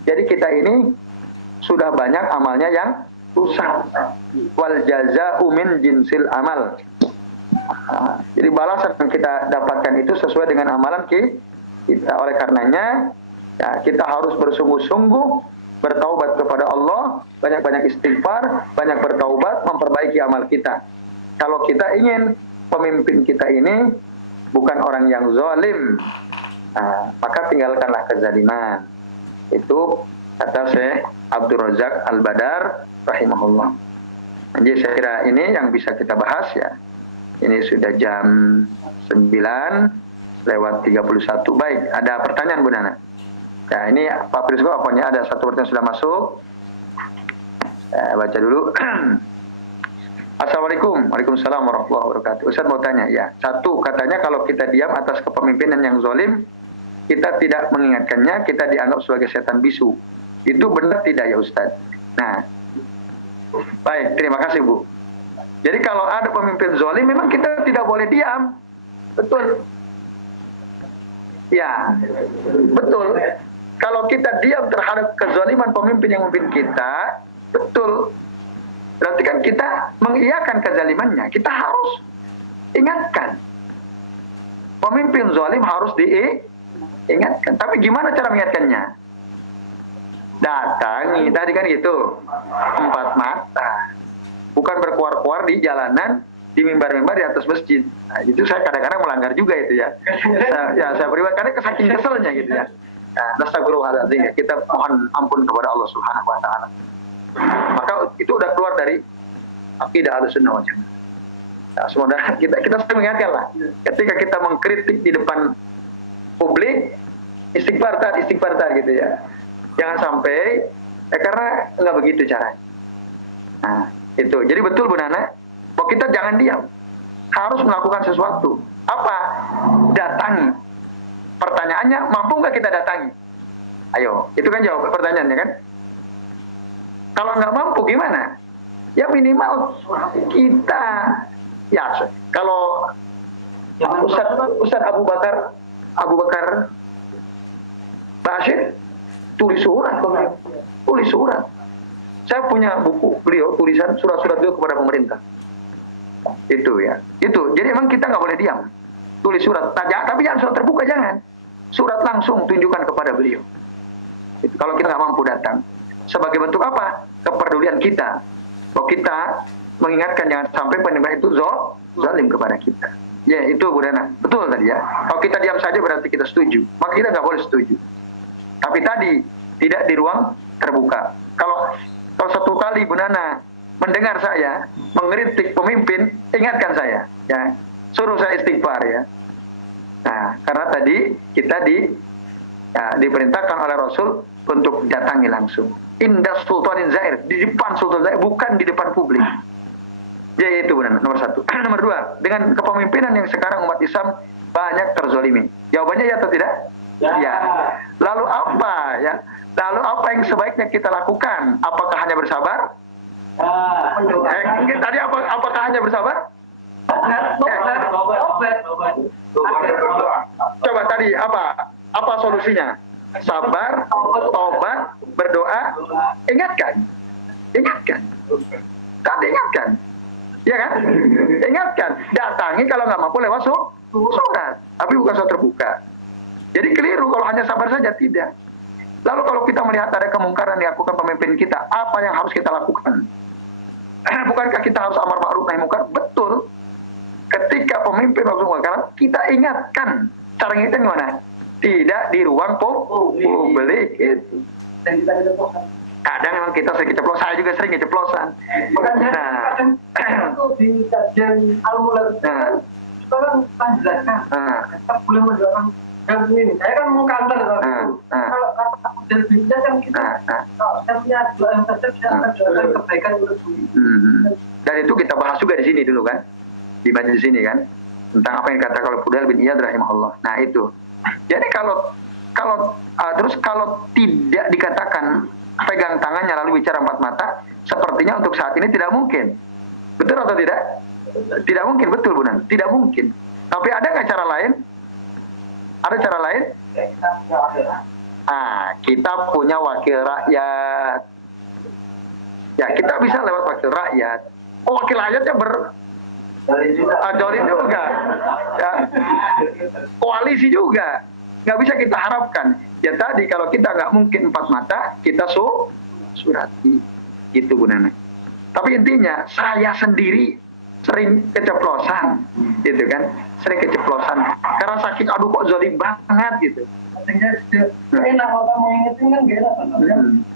Jadi kita ini sudah banyak amalnya yang rusak. Wal jazaa'u min jinsil amal. Jadi balasan yang kita dapatkan itu sesuai dengan amalan kita. Oleh karenanya ya, kita harus bersungguh-sungguh bertaubat kepada Allah, banyak-banyak istighfar, banyak bertaubat, memperbaiki amal kita. Kalau kita ingin pemimpin kita ini bukan orang yang zalim, maka tinggalkanlah kezaliman. Itu kata Syekh Abdul Razak Al-Badar rahimahullah. Jadi saya kira ini yang bisa kita bahas ya. Ini sudah jam 9:31. Baik, ada pertanyaan Bu Nana? Nah ini Pak Prisko apanya ada satu pertanyaan sudah masuk. Baca dulu. Assalamualaikum. Waalaikumsalam warahmatullahi wabarakatuh. Ustaz mau tanya ya. Satu, katanya kalau kita diam atas kepemimpinan yang zalim, kita tidak mengingatkannya, kita dianggap sebagai setan bisu. Itu benar tidak ya Ustaz? Nah, baik, terima kasih Bu. Jadi kalau ada pemimpin zalim memang kita tidak boleh diam. Betul. Ya, betul. Kalau kita diam terhadap kezaliman pemimpin yang memimpin kita, betul. Berarti kan kita mengiyakan kezalimannya. Kita harus ingatkan. Pemimpin zalim harus diingatkan. Tapi gimana cara mengingatkannya? Datangi, tadi kan gitu. 4 mata. Bukan berkuar-kuar di jalanan, di mimbar-mimbar di atas masjid. Nah, itu saya kadang-kadang melanggar juga itu ya. Saya pribadi karena saking keselnya gitu ya. Nastagfirullahaladzim ya. Kita mohon ampun kepada Allah Subhanahu wa taala. Maka itu udah keluar dari akidah Ahlussunnah wal Jamaah. Nah, semoga kita sering mengingatkan lah. Ketika kita mengkritik di depan publik, istighfar gitu ya. Jangan sampai karena nggak begitu caranya. Nah, itu. Jadi betul Bu Nana, bahwa kita jangan diam. Harus melakukan sesuatu. Apa? Datangi. Pertanyaannya, mampu nggak kita datangi? Ayo, itu kan jawab pertanyaannya kan? Kalau nggak mampu gimana? Ya minimal kita, ya kalau Ustaz Abu Bakar Bashir tulis surat tulis surat. Saya punya buku beliau, tulisan surat-surat beliau kepada pemerintah. Itu ya. Itu. Jadi emang kita nggak boleh diam. Tulis surat. Tapi jangan surat terbuka, jangan. Surat langsung tunjukkan kepada beliau. Itu. Kalau kita nggak mampu datang. Sebagai bentuk apa? Kepedulian kita. Kalau kita mengingatkan jangan sampai penyembah itu zalim kepada kita. Ya itu Bu Dana. Betul tadi ya. Kalau kita diam saja berarti kita setuju. Maka kita nggak boleh setuju. Tapi tadi tidak di ruang terbuka. Kalau satu kali Bu Nana mendengar saya mengkritik pemimpin, ingatkan saya, ya, suruh saya istighfar ya. Nah, karena tadi kita diperintahkan oleh Rasul untuk datangi langsung. Indah Sultanin Zair, di depan Sultan Zair, bukan di depan publik. Jadi itu Bu Nana, nomor satu. Nomor dua, dengan kepemimpinan yang sekarang umat Islam banyak terzolimi. Jawabannya ya atau tidak? Ya. Lalu apa ya? Lalu apa yang sebaiknya kita lakukan? Apakah hanya bersabar? Tadi apakah hanya bersabar? Coba tadi apa solusinya? Sabar, tobat, berdoa, ingatkan. Tadi ingatkan. Ya kan? Ingatkan. Datangi kalau nggak mampu lewat surat. Tapi bukan surat terbuka. Jadi keliru kalau hanya sabar saja, tidak. Lalu kalau kita melihat ada kemungkaran yang dilakukan pemimpin kita, apa yang harus kita lakukan? Bukankah kita harus amar ma'ruf nahi munkar? Betul. Ketika pemimpin melakukan kemungkaran, kita ingatkan. Cara ingatkan gimana? Tidak di ruang publik itu. Kadang memang kita sering keceplosan, saya juga sering keceplosan. Di kajian Al-Mulad sekarang jelaskan, kita boleh menjelaskan. Saya kan mau kantor kalau kata model bisnis kan kita saya punya jualan saja bisa akan jualan kebaikan untuk bumi. Dan itu kita bahas juga di sini dulu kan, di majelis sini kan, tentang apa yang kata kalau Fudail bin Iyad rahimahullah. Nah itu. Jadi kalau tidak dikatakan pegang tangannya lalu bicara empat mata, sepertinya untuk saat ini tidak mungkin. Betul atau tidak? Tidak mungkin, betul Bu Nan. Tidak mungkin. Tapi ada nggak cara lain? Ada cara lain? Kita punya wakil rakyat. Ya, kita bisa lewat wakil rakyat. Oh, wakil rakyatnya jolim juga. Ya. Koalisi juga. Nggak bisa kita harapkan. Ya tadi, kalau kita nggak mungkin empat mata, kita surati. Gitu, Bu Nana. Tapi intinya, saya sendiri sering keceplosan, gitu kan, sering keceplosan karena sakit, aduh kok zalim banget gitu. Enak kalau kamu ingetin kan gak enak.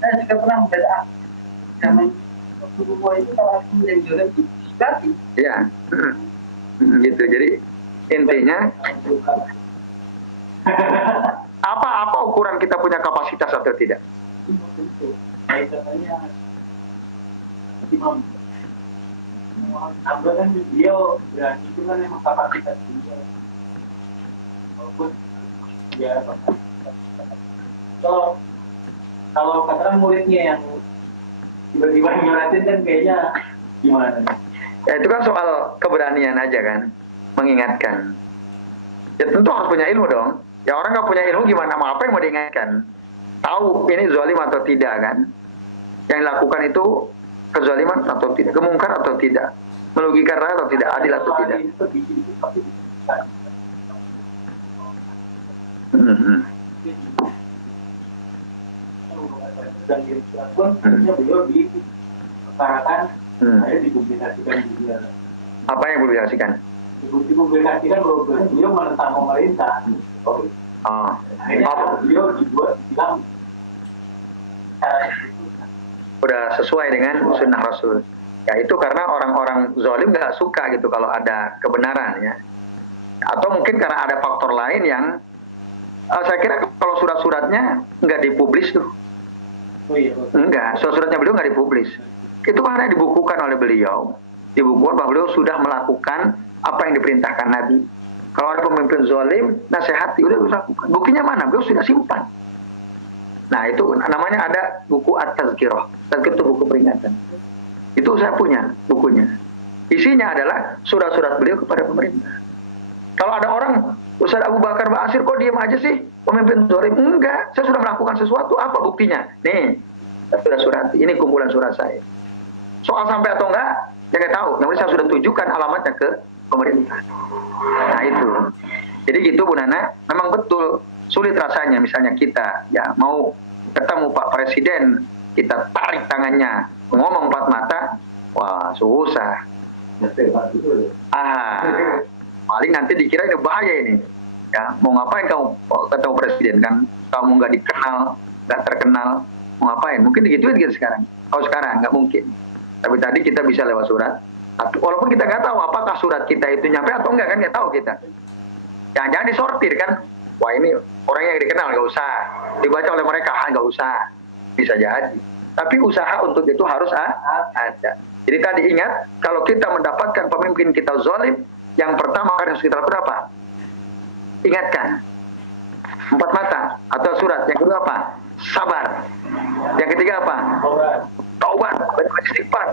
Saya juga pernah membaca zaman Rasulullah itu kalau aku menjadi zalim itu berarti. Iya, gitu. Jadi intinya apa ukuran kita punya kapasitas atau tidak? Ambil kan beliau berani itu kan memang kapasitas beliau. Walaupun dia kalau katakan muridnya yang tiba-tiba nyuratin kan kayaknya gimana? Ya itu kan soal keberanian aja kan, mengingatkan. Ya tentu harus punya ilmu dong. Ya orang nggak punya ilmu gimana? Mau apa yang mau diingatkan? Tahu ini zalim atau tidak kan? Yang dilakukan itu kezaliman atau tidak, kemungkar atau tidak, merugikan rakyat atau tidak, adil atau tidak. Apa yang dipublikasikan? Dipublikasikan bahwa beliau menentang pemerintah. Beliau dibuat bilang udah sesuai dengan sunnah Rasul. Ya itu karena orang-orang zalim nggak suka gitu kalau ada kebenaran ya. Atau mungkin karena ada faktor lain yang saya kira kalau surat-suratnya nggak dipublis tuh. Enggak, surat-suratnya beliau nggak dipublis. Itu karena dibukukan oleh beliau. Dibukukan bahwa beliau sudah melakukan apa yang diperintahkan Nabi. Kalau ada pemimpin zalim, nasihati, udah lakukan. Buktinya mana? Beliau sudah simpan. Nah itu namanya ada buku At-Tazkirah. Tazkirah itu buku peringatan. Itu saya punya bukunya. Isinya adalah surat-surat beliau kepada pemerintah. Kalau ada orang, Ustaz Abu Bakar Ba'asyir kok diam aja sih? Pemimpin zalim? Enggak, saya sudah melakukan sesuatu. Apa buktinya? Nih, sudah surat, ini kumpulan surat saya. Soal sampai atau enggak, ya nggak tahu. Yang penting saya sudah tujukan alamatnya ke pemerintah. Nah itu. Jadi gitu Bu Nana, memang betul sulit rasanya misalnya kita ya mau ketemu Pak Presiden, kita tarik tangannya, ngomong empat mata, wah susah. Paling nanti dikira ini bahaya ini. Ya, mau ngapain kamu ketemu presiden kan? Kamu nggak dikenal, nggak terkenal, mau ngapain? Mungkin digituin gitu sekarang. Kalau sekarang nggak mungkin. Tapi tadi kita bisa lewat surat. Walaupun kita nggak tahu apakah surat kita itu nyampe atau enggak kan nggak tahu kita. Jangan-jangan disortir kan? Wah ini orangnya yang dikenal nggak usah. Dibaca oleh mereka nggak usah. Bisa jadi. Tapi usaha untuk itu harus ada. Jadi tadi ingat kalau kita mendapatkan pemimpin kita zalim, yang pertama harus kita lakukan apa? Ingatkan. 4 mata atau surat. Yang kedua apa? Sabar. Yang ketiga apa? Taubat. Istighfar.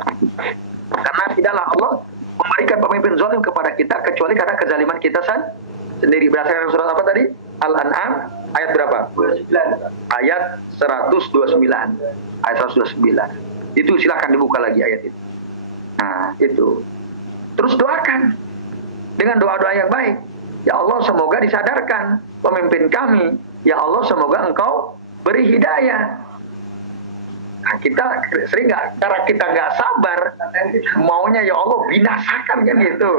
Karena tidaklah Allah memberikan pemimpin zalim kepada kita kecuali karena kezaliman kita sendiri. Berdasarkan surat apa tadi? Al-An'am ayat berapa? 29. Ayat 129. Ayat 129. Itu silakan dibuka lagi ayat itu. Nah, itu. Terus doakan dengan doa-doa yang baik. Ya Allah, semoga disadarkan pemimpin kami. Ya Allah, semoga Engkau beri hidayah. Nah, kita sering nggak, karena kita nggak sabar, maunya ya Allah binasakan kan gitu.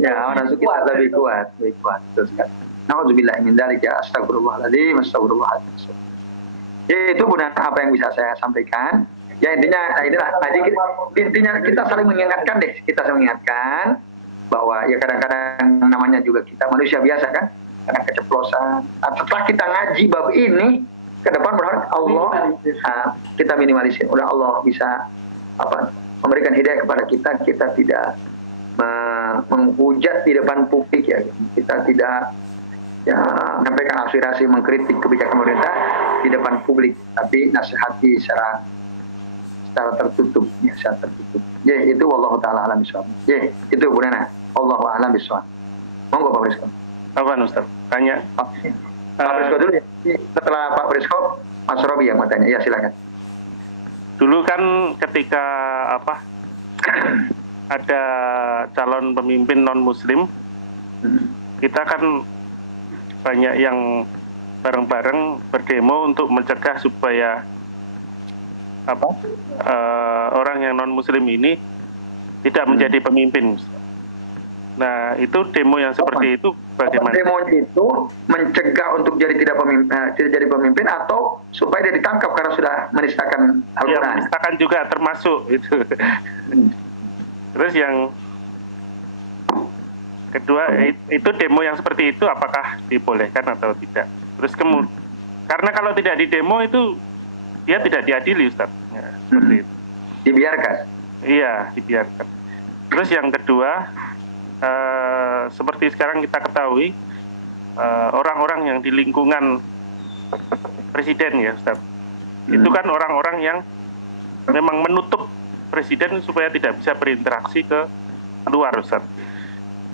Ya, nafsu kita lebih kuat. Terus kan. Nauzubillah min dzalika, astagfirullahaladzim, astagfirullahaladzim. Itu benar apa yang bisa saya sampaikan. Ya intinya, intinya kita saling mengingatkan deh, bahwa ya kadang-kadang namanya juga kita manusia biasa kan, kadang keceplosan. Setelah kita ngaji bab ini, ke depan berharap Allah kita minimalisir. Udah Allah bisa memberikan hidayah kepada kita tidak menghujat di depan publik ya, kita tidak ya menyampaikan aspirasi mengkritik kebijakan pemerintah di depan publik, tapi nasihati secara tertutup, ya secara tertutup. Ya itu wallahu taala alam bisawab. Ya itu Bu Nana. Allahu a'lam bishawab. Monggo Pak Prisko. Apa Ustaz? Tanya. Pak Prisko dulu ya. Setelah Pak Prisko, Mas Robi yang mau tanya. Ya silakan. Dulu kan ketika ada calon pemimpin non Muslim, kita kan banyak yang bareng-bareng berdemo untuk mencegah supaya orang yang non Muslim ini tidak menjadi pemimpin. Nah, itu demo yang seperti itu bagaimana? Demo itu mencegah untuk tidak jadi pemimpin atau supaya dia ditangkap karena sudah menistakan Al-Quran? Ya, menistakan juga termasuk itu. Terus yang kedua, itu demo yang seperti itu apakah dibolehkan atau tidak? Terus kemudian, karena kalau tidak di demo itu dia tidak diadili, Ustaz. Ya, seperti itu. Dibiarkan? Iya, dibiarkan. Terus yang kedua, seperti sekarang kita ketahui, orang-orang yang di lingkungan presiden ya Ustaz, itu kan orang-orang yang memang menutup presiden supaya tidak bisa berinteraksi ke luar Ustaz.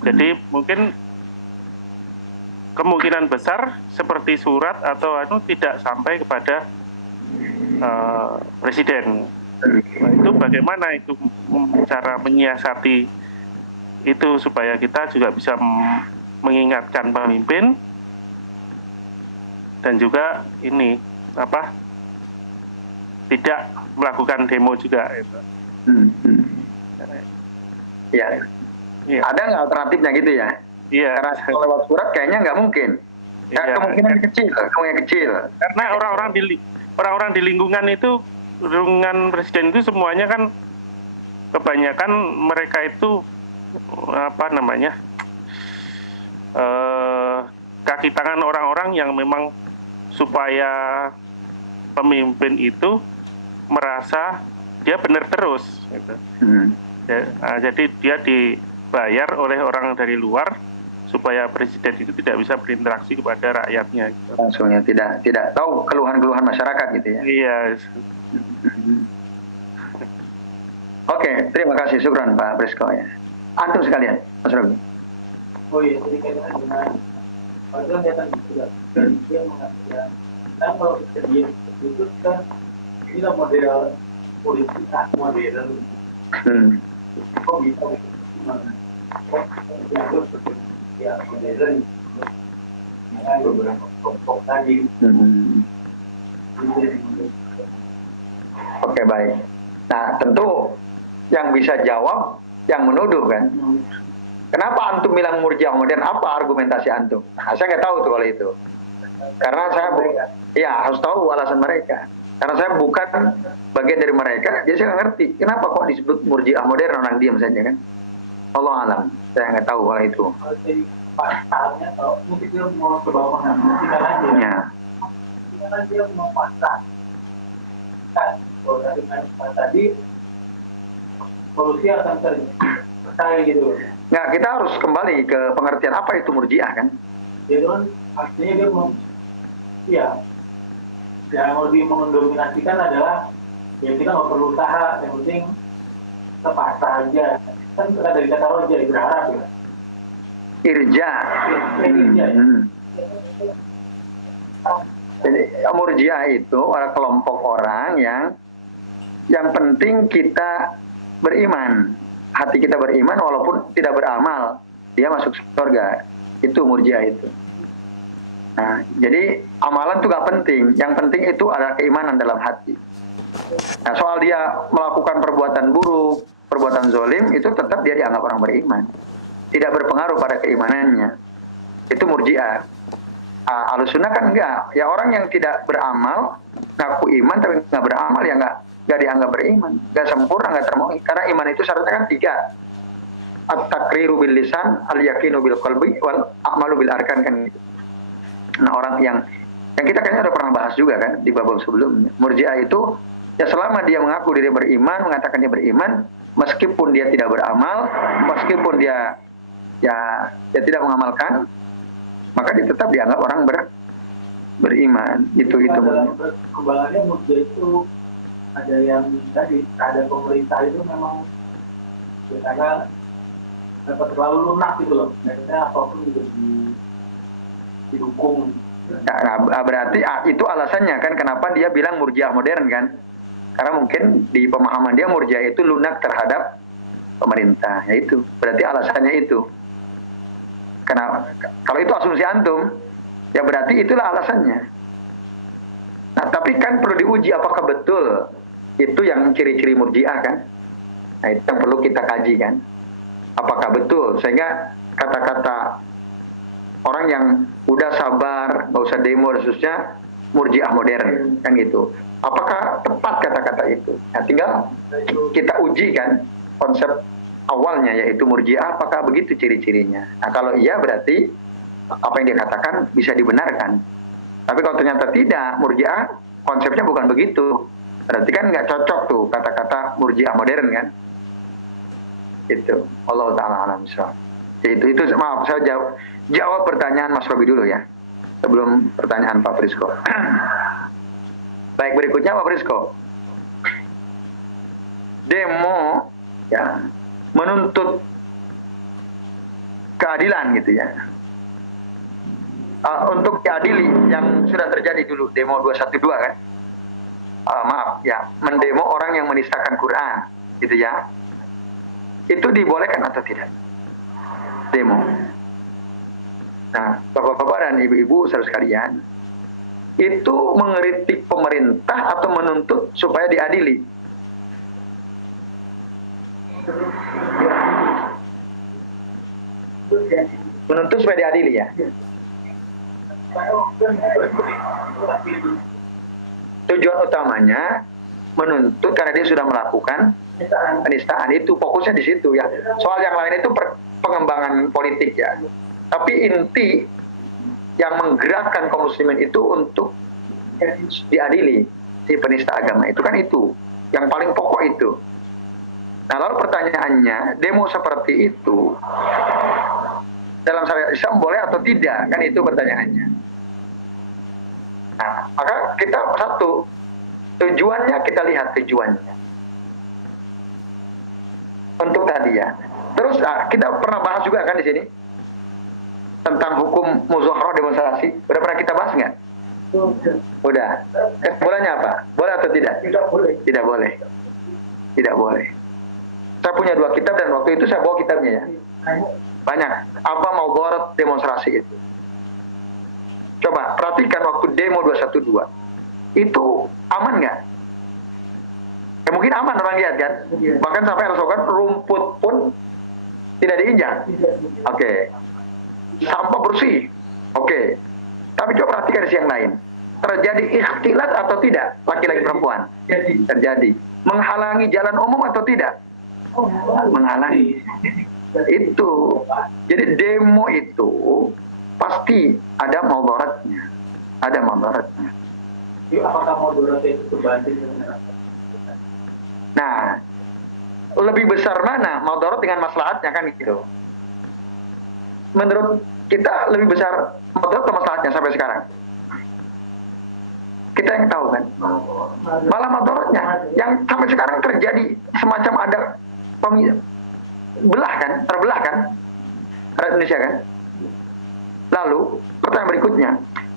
Jadi mungkin kemungkinan besar seperti surat atau tidak sampai kepada presiden. Nah, itu bagaimana itu cara menyiasati itu supaya kita juga bisa mengingatkan pemimpin dan juga ini tidak melakukan demo juga itu. Ya. Ada nggak alternatifnya gitu ya? Iya. Karena kalau lewat surat kayaknya nggak mungkin. Ya, kemungkinan kecil. Karena orang-orang di lingkungan itu, lingkungan presiden itu semuanya kan kebanyakan mereka itu kaki tangan orang-orang yang memang supaya pemimpin itu merasa dia benar terus gitu. Jadi dia dibayar oleh orang dari luar supaya presiden itu tidak bisa berinteraksi kepada rakyatnya gitu. Langsungnya tidak tahu keluhan-keluhan masyarakat gitu ya. Iya. Oke, terima kasih, syukran Pak Prisko ya. Antum sekalian, Mas Robi. Oh iya, jadi kaitan dengan kalau datang juga dia mengatakan, kalau kita diam itu kan inilah model politik modern. Kok bisa ya modern dengan beberapa kelompok tadi. Oke, baik. Nah, tentu yang bisa jawab yang menuduh kan. Kenapa antum bilang murjiah modern? Apa argumentasi antum? Nah, saya nggak tahu tuh kalau itu. Karena saya harus tahu alasan mereka. Karena saya bukan bagian dari mereka, jadi saya nggak ngerti. Kenapa kok disebut murjiah modern, orang diam saja kan? Allah alam, saya nggak tahu kalau itu. Pasalnya kalau mungkin dia mau ke bawah aja. Ya. Karena dia mau pasang. Kalau dari tadi solusi akan tercapai gitu. Nggak, kita harus kembali ke pengertian apa itu murjiah kan? Jadi kan artinya dia mau, ya, yang lebih mendominasikan adalah ya kita nggak perlu usaha, yang penting terpaksa aja. Kan dari kata roja berharap ya. Irja. Jadi murjiah itu adalah kelompok orang yang penting kita beriman, hati kita beriman walaupun tidak beramal, dia masuk surga. Itu murjiah itu. Nah, jadi amalan itu gak penting, yang penting itu adalah keimanan dalam hati. Nah, soal dia melakukan perbuatan buruk, perbuatan zolim, itu tetap dia dianggap orang beriman, tidak berpengaruh pada keimanannya. Itu murjiah. Ahlussunnah kan enggak, ya orang yang tidak beramal ngaku iman tapi nggak beramal ya nggak dianggap beriman, nggak sempurna, nggak termohon. Karena iman itu syaratnya kan 3, at-takriru bil lisan, al-yakinu bil qalbi, wal a'malu bil arkan kan gitu. Nah, orang yang kita kayaknya udah pernah bahas juga kan di bab sebelumnya. Murji'ah itu ya selama dia mengaku diri beriman, mengatakan dia beriman, meskipun dia tidak beramal, meskipun dia tidak mengamalkan, maka dia tetap dianggap orang beriman. Itu perkembangannya Murji'ah itu ada yang tadi ada pemerintah itu memang karena dapat terlalu lunak gitu loh, akhirnya apapun juga didukung. Nah, berarti itu alasannya kan kenapa dia bilang murjiah modern kan? Karena mungkin di pemahaman dia murjiah itu lunak terhadap pemerintah. Ya itu berarti alasannya itu. Karena kalau itu asumsi antum, ya berarti itulah alasannya. Nah, tapi kan perlu diuji apakah betul itu yang ciri-ciri murjiah kan? Nah, itu yang perlu kita kaji kan? Apakah betul? Sehingga kata-kata orang yang udah sabar, nggak usah demo, khususnya murjiah modern kan gitu. Apakah tepat kata-kata itu? Nah, tinggal kita uji kan konsep awalnya yaitu murjiah, apakah begitu ciri-cirinya. Nah, kalau iya berarti apa yang dikatakan bisa dibenarkan. Tapi kalau ternyata tidak, murjiah konsepnya bukan begitu. Berarti kan nggak cocok tuh kata-kata murjiah modern kan? Itu. Allah Ta'ala alam shawab. Itu maaf, saya jawab pertanyaan Mas Robi dulu ya, sebelum pertanyaan Pak Prisko. Baik, berikutnya Pak Prisko. Demo ya menuntut keadilan gitu ya. Untuk diadili yang sudah terjadi dulu demo 212 kan. Maaf ya, mendemo orang yang menistakan Quran gitu ya. Itu dibolehkan atau tidak? Demo. Nah, bapak-bapak dan ibu-ibu saudara sekalian, itu mengkritik pemerintah atau menuntut supaya diadili? Menuntut supaya diadili ya. Tujuan utamanya menuntut karena dia sudah melakukan penistaan, itu fokusnya di situ ya. Soal yang lain itu pengembangan politik ya. Tapi inti yang menggerakkan kaum muslimin itu untuk diadili si penista agama itu kan itu yang paling pokok itu. Nah, lalu pertanyaannya, demo seperti itu dalam syariat Islam boleh atau tidak? Kan itu pertanyaannya. Nah, maka kita satu, tujuannya kita lihat tujuannya. Untuk tadi ya. Terus kita pernah bahas juga kan di sini tentang hukum muzaharah demonstrasi. Udah pernah kita bahas nggak? Udah. Kesimpulannya apa? Boleh atau tidak? Tidak boleh. Tidak boleh. Tidak boleh. Saya punya 2 kitab dan waktu itu saya bawa kitabnya ya. Banyak. Apa mau borot demonstrasi itu? Coba perhatikan waktu demo 212. Itu aman nggak? Ya mungkin aman orang lihat kan. Bahkan sampai Rasulullah rumput pun tidak diinjak. Oke. Sampah bersih. Oke. Tapi coba perhatikan di yang lain. Terjadi ikhtilat atau tidak laki-laki perempuan? Terjadi. Menghalangi jalan umum atau tidak? Menghalangi. Itu. Jadi demo itu pasti ada madaratnya. Ada madaratnya. Apakah madaratnya itu berbanding dengan Nah, lebih besar mana madarat dengan maslahatnya kan gitu. Menurut kita lebih besar madarat atau maslahatnya sampai sekarang? Kita yang tahu kan. Malah madaratnya yang sampai sekarang terjadi semacam ada belah kan, terbelah kan rakyat Indonesia kan. Lalu pertanyaan berikutnya,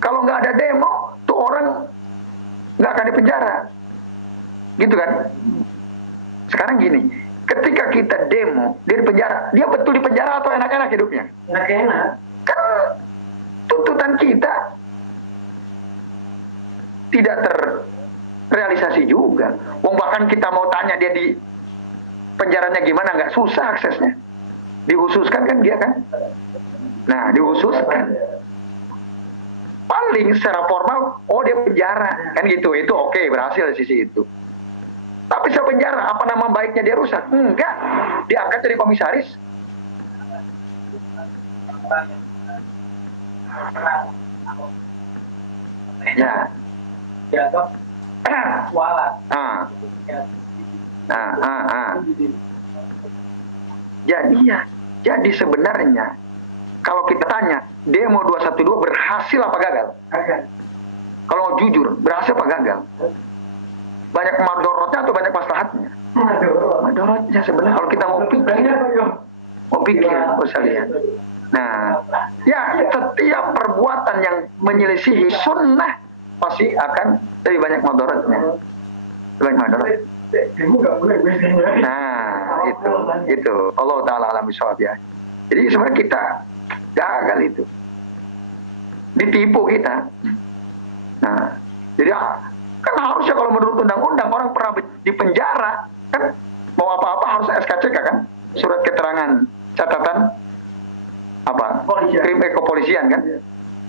kalau nggak ada demo, tuh orang nggak akan dipenjara, gitu kan? Sekarang gini, ketika kita demo, dia di penjara, dia betul di penjara atau enak-enak hidupnya? enak-enak? Kan tuntutan kita tidak terrealisasi juga. Wong bahkan kita mau tanya dia di penjaranya gimana, nggak susah aksesnya. Dihususkan kan dia kan? Nah, dihususkan. Paling secara formal, oh dia penjara, kan gitu. Itu oke, berhasil di sisi itu. Tapi saya penjara, apa nama baiknya dia rusak? Enggak, diangkat jadi komisaris. Ya. Dianggap kualat. Jadi sebenarnya kalau kita tanya demo 212 berhasil apa gagal? Kalau jujur, berhasil apa gagal? Banyak madorotnya atau banyak maslahatnya? Madorotnya sebenarnya kalau kita mau pikir, usah lihat. Nah, ya setiap perbuatan yang menyelisihi sunnah pasti akan lebih banyak madorotnya. Lebih madorot. Nah, itu Allah Ta'ala alam bisawab ya. Jadi sebenarnya kita gagal itu, ditipu kita. Nah, jadi kan harusnya kalau menurut undang-undang orang pernah di penjara kan mau apa-apa harus SKCK kan, surat keterangan catatan apa krim kepolisian kan.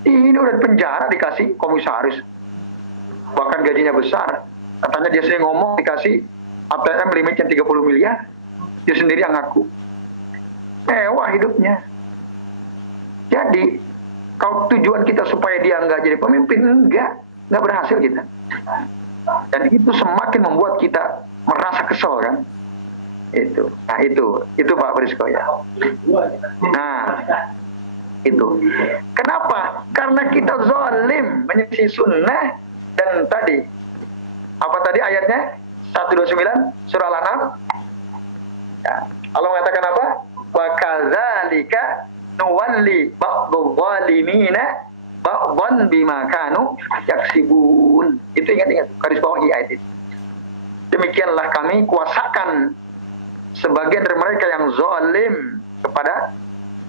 Ini udah di penjara dikasih komisaris, bahkan gajinya besar. Katanya dia sering ngomong dikasih ATM limitnya 30 miliar, dia sendiri yang ngaku. Mewah hidupnya. Jadi kalau tujuan kita supaya dia nggak jadi pemimpin, nggak berhasil kita. Dan itu semakin membuat kita merasa kesel kan. Itu. Nah itu Pak Frisko ya. Nah itu. Kenapa? Karena kita zalim menyelisih sunnah. Dan tadi apa tadi ayatnya 129 surah Al-An'am ya, Allah mengatakan apa? Wa kadzalika nuwalli ba'dadh zalimina ba'dhan bima kanu yaksibun. Itu ingat garis bawahi ayat itu. Demikianlah kami kuasakan sebagian dari mereka yang zalim kepada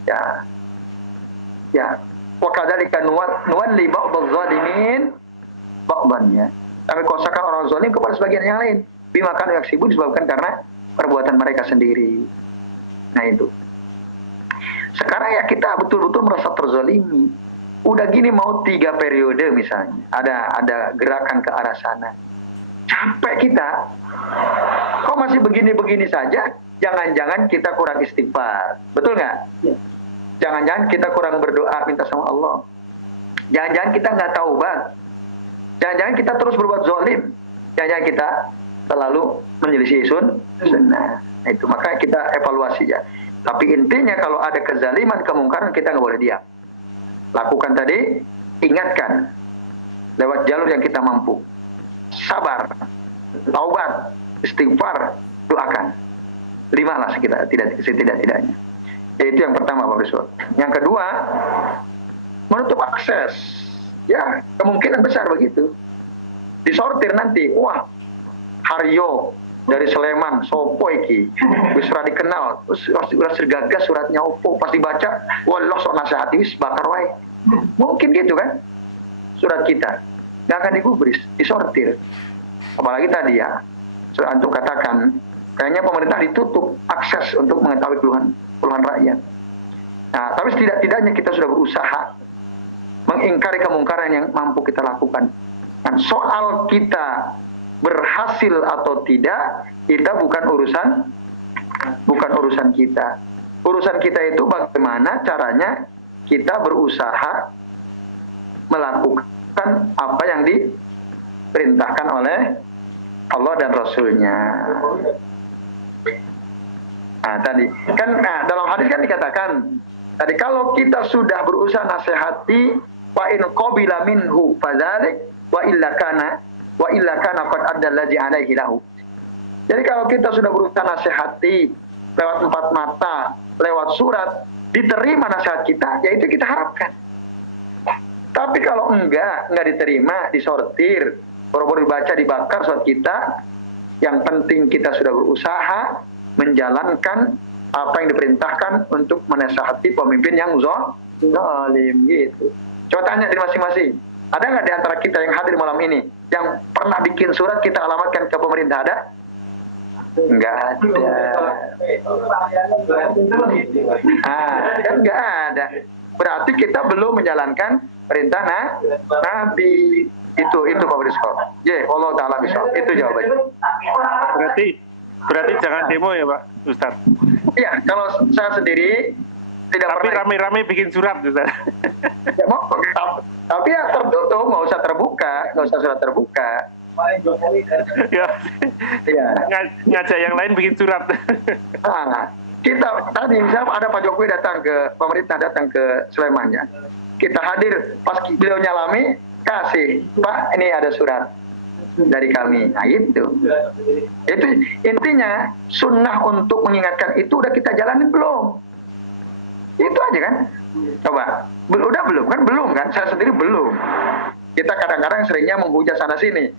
ya wa kadzalika nuwalli ba'dadh zalimin ba'dhan ya. Kami kuasakan orang zalim kepada sebagian yang lain. Bima kanu yaksibun disebabkan karena perbuatan mereka sendiri. Nah itu. Sekarang ya kita betul-betul merasa terzalimi. Udah gini mau 3 periode misalnya. Ada gerakan ke arah sana. Capek kita. Kok masih begini-begini saja? Jangan-jangan kita kurang istighfar. Betul nggak? Jangan-jangan kita kurang berdoa minta sama Allah. Jangan-jangan kita nggak taubat. Jangan-jangan kita terus berbuat zalim. Jangan-jangan kita selalu menyelisih sunnah. Nah, itu maka kita evaluasi ya. Tapi intinya kalau ada kezaliman, kemungkaran kita nggak boleh diam. Lakukan tadi, ingatkan lewat jalur yang kita mampu. Sabar, taubat, istighfar, doakan. 5 lah setidak-tidaknya. Itu yang pertama Pak Rizwan. Yang kedua, menutup akses Ya, kemungkinan besar begitu. Disortir nanti, wah, Haryo dari Sleman, sopo iki, wis ora dikenal, wis sergagas suratnya opo, pas dibaca, wallah sok nasihati wis bakar wae. Mungkin gitu kan? Surat kita nggak akan digubris, disortir. Apalagi tadi ya, sudah antum katakan, kayaknya pemerintah ditutup akses untuk mengetahui keluhan rakyat. Nah, tapi setidak-tidaknya kita sudah berusaha mengingkari kemungkaran yang mampu kita lakukan. Dan soal kita berhasil atau tidak, kita bukan urusan kita. Urusan kita itu bagaimana caranya kita berusaha melakukan apa yang diperintahkan oleh Allah dan Rasul-Nya. Nah, tadi kan dalam hadis kan dikatakan tadi kalau kita sudah berusaha nasihati wa in qabila minhu fadzalik wa illa kana qad adda allazi alaihi lahu. Jadi kalau kita sudah berusaha nasihati lewat empat mata, lewat surat, diterima nasihat kita, ya itu kita harapkan. Tapi kalau enggak diterima, disortir, baru-baru dibaca, dibakar surat kita, yang penting kita sudah berusaha menjalankan apa yang diperintahkan untuk menasihati pemimpin yang zalim gitu. Coba tanya di masing-masing. Ada nggak di antara kita yang hadir malam ini yang pernah bikin surat kita alamatkan ke pemerintah? Ada? Enggak ada. Kan enggak ada. Berarti kita belum menjalankan perintah Nabi. Itu Pak Brisko. Allah Ta'ala bisa. Itu jawabannya. Berarti jangan demo ya Pak Ustaz? Iya, kalau saya sendiri tidak tapi pernah. rame-rame bikin surat Ustaz. Ya, tapi ya tertutup, nggak usah terbuka, nggak usah surat terbuka. Ya. Iya. Ngajak yang lain bikin surat. Nah, kita tadi misalnya ada Pak Jokowi datang ke pemerintah, datang ke Sleman ya. Kita hadir pas beliau nyalami, kasih Pak ini ada surat dari kami. Nah itu intinya sunnah untuk mengingatkan itu udah kita jalanin belum? Itu aja kan? Coba, udah belum kan? Belum kan? Saya sendiri belum. Kita kadang-kadang seringnya menghujat sana sini,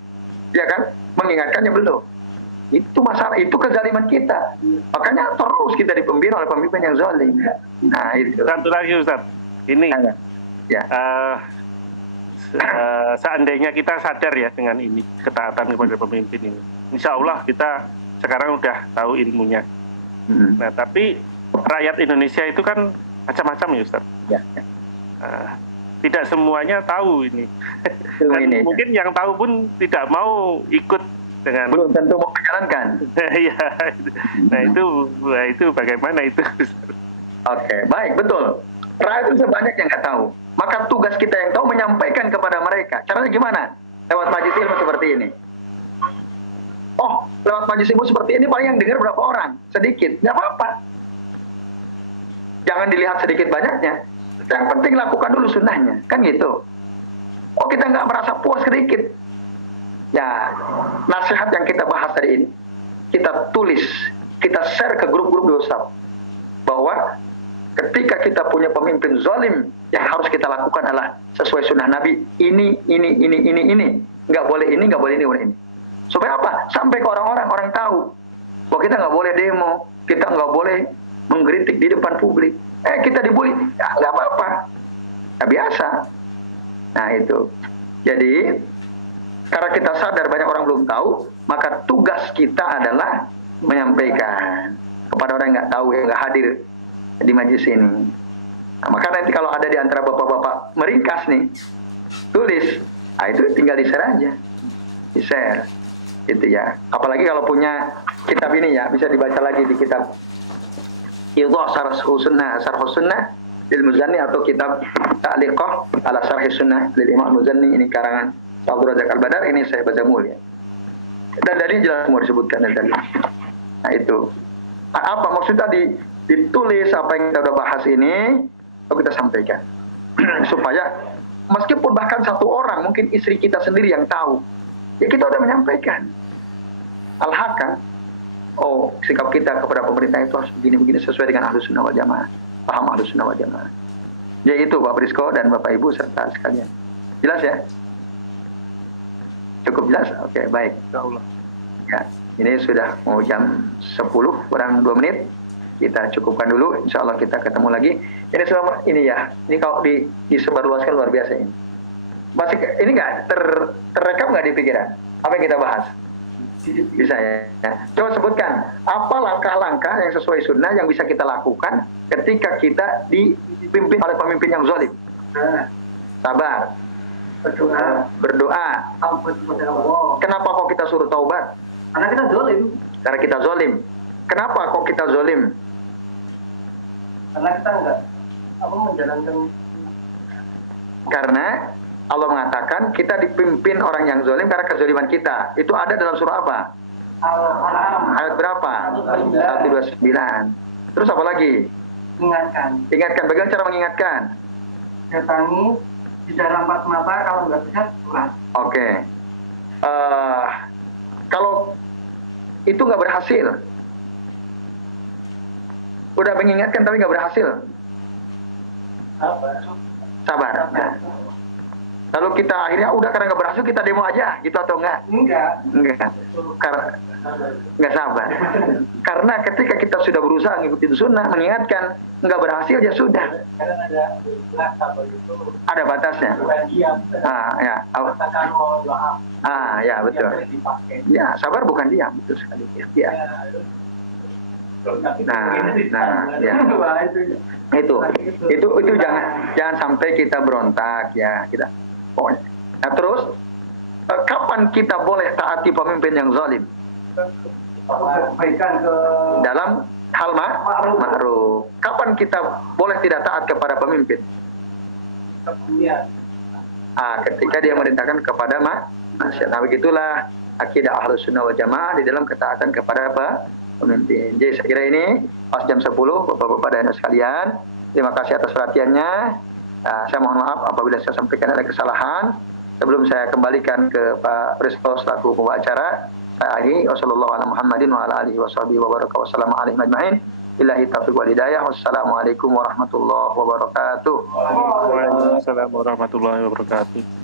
ya kan? Mengingatkannya belum. Itu masalah, itu kezaliman kita. Makanya terus kita dipimpin oleh pemimpin yang zalim. Nah itu. Satu lagi Ustaz, ini ya. Seandainya kita sadar ya dengan ini, ketaatan kepada pemimpin ini, insya Allah kita sekarang udah tahu ilmunya. Nah tapi rakyat Indonesia itu kan macam-macam ya Ustaz. Ya. Tidak semuanya tahu ini. Dan mungkin yang tahu pun tidak mau ikut dengan. Belum tentu mau menjalankan. Iya. Nah itu bagaimana itu? Oke, baik, betul. Rakyat itu banyak yang nggak tahu. Maka tugas kita yang tahu menyampaikan kepada mereka. Caranya gimana? Lewat majelis ilmu seperti ini. Oh, lewat majelis ilmu seperti ini paling yang dengar berapa orang? Sedikit, nggak apa-apa. Jangan dilihat sedikit banyaknya. Yang penting lakukan dulu sunnahnya, kan gitu. Oh, kita nggak merasa puas sedikit. Ya, nasihat yang kita bahas hari ini, kita tulis, kita share ke grup-grup di WhatsApp. Bahwa ketika kita punya pemimpin zalim, yang harus kita lakukan adalah sesuai sunnah Nabi. Ini. Nggak boleh ini, nggak boleh ini, boleh ini. Supaya apa? Sampai ke orang-orang, orang tahu. Bahwa kita nggak boleh demo, kita nggak boleh mengkritik di depan publik. Kita dibully, ya nggak apa-apa. Ya, biasa. Nah itu. Jadi, karena kita sadar banyak orang belum tahu, maka tugas kita adalah menyampaikan kepada orang yang nggak tahu, yang nggak hadir di majelis ini. Nah, maka nanti kalau ada di antara bapak-bapak meringkas nih, tulis, itu tinggal di-share aja. Di-share. Gitu ya. Apalagi kalau punya kitab ini ya, bisa dibaca lagi di kitab Idhah Syarh Sunnah lil Muzanni atau kitab Ta'liqah ala Syarh Sunnah lil Imam Muzanni, ini karangan Abdul Razak Al-Badar, ini saya baca mulia. Dan dari jelas semua disebutkan dari. Nah itu. Apa maksudnya ditulis apa yang kita udah bahas ini, lalu kita sampaikan. Supaya meskipun bahkan satu orang, mungkin istri kita sendiri yang tahu, ya kita udah menyampaikan. Al-haq kan? Oh, sikap kita kepada pemerintah itu harus begini-begini sesuai dengan Ahlus Sunnah wal Jamaah. Paham Ahlus Sunnah wal Jamaah. Ya itu Pak Brisko dan Bapak Ibu serta sekalian. Jelas ya? Cukup jelas? Oke, baik. Insyaallah. Ya, ini sudah mau jam 10 kurang 2 menit. Kita cukupkan dulu. Insya Allah kita ketemu lagi. Ini selama ini ya. Ini kalau disebarluaskan luar biasa ini. Masih ini nggak terrekam nggak di pikiran? Apa yang kita bahas? Bisa ya. Coba sebutkan apa langkah-langkah yang sesuai sunnah yang bisa kita lakukan ketika kita dipimpin oleh pemimpin yang zalim. Sabar. Berdoa. Kenapa kok kita suruh taubat? Karena kita zalim. Karena kita zalim. Kenapa kok kita zalim? Karena kita enggak menjalankan. Karena Allah mengatakan kita dipimpin orang yang zalim karena kezaliman kita. Itu ada dalam surah apa? Al-An'am. Ayat berapa? 129. Terus apa lagi? Ingatkan. Ingatkan. Bagaimana cara mengingatkan? Datangi di dalam 4 mata, kalau nggak bisa surat. Oke. Kalau itu nggak berhasil, udah mengingatkan tapi nggak berhasil, sabar. Nah. Lalu kita akhirnya udah karena nggak berhasil kita demo aja, gitu atau enggak? Enggak. Karena nggak sabar. Karena ketika kita sudah berusaha ngikutin sunnah, mengingatkan, nggak berhasil ya sudah. Ada batasnya. Ya. Ya betul. Ya sabar bukan diam, betul sekali. Ya. Nah, ya. Itu jangan sampai kita berontak ya kita. Pokoknya. Nah terus kapan kita boleh taati pemimpin yang zalim? Dalam hal ma'ruf. Kapan kita boleh tidak taat kepada pemimpin? Ketika dia merintahkan kepada maksiat. Nah begitulah akidah Ahlus Sunnah wal Jamaah di dalam ketaatan kepada pemimpin. Jadi saya kira ini pas jam 10 Bapak-bapak dan Ibu sekalian. Terima kasih atas perhatiannya. Saya mohon maaf apabila saya sampaikan ada kesalahan. Sebelum saya kembalikan ke Pak Presto selaku pembawa acara, saya akhiri wassalamualaikum warahmatullahi wabarakatuh. Waalaikumsalam warahmatullahi wabarakatuh.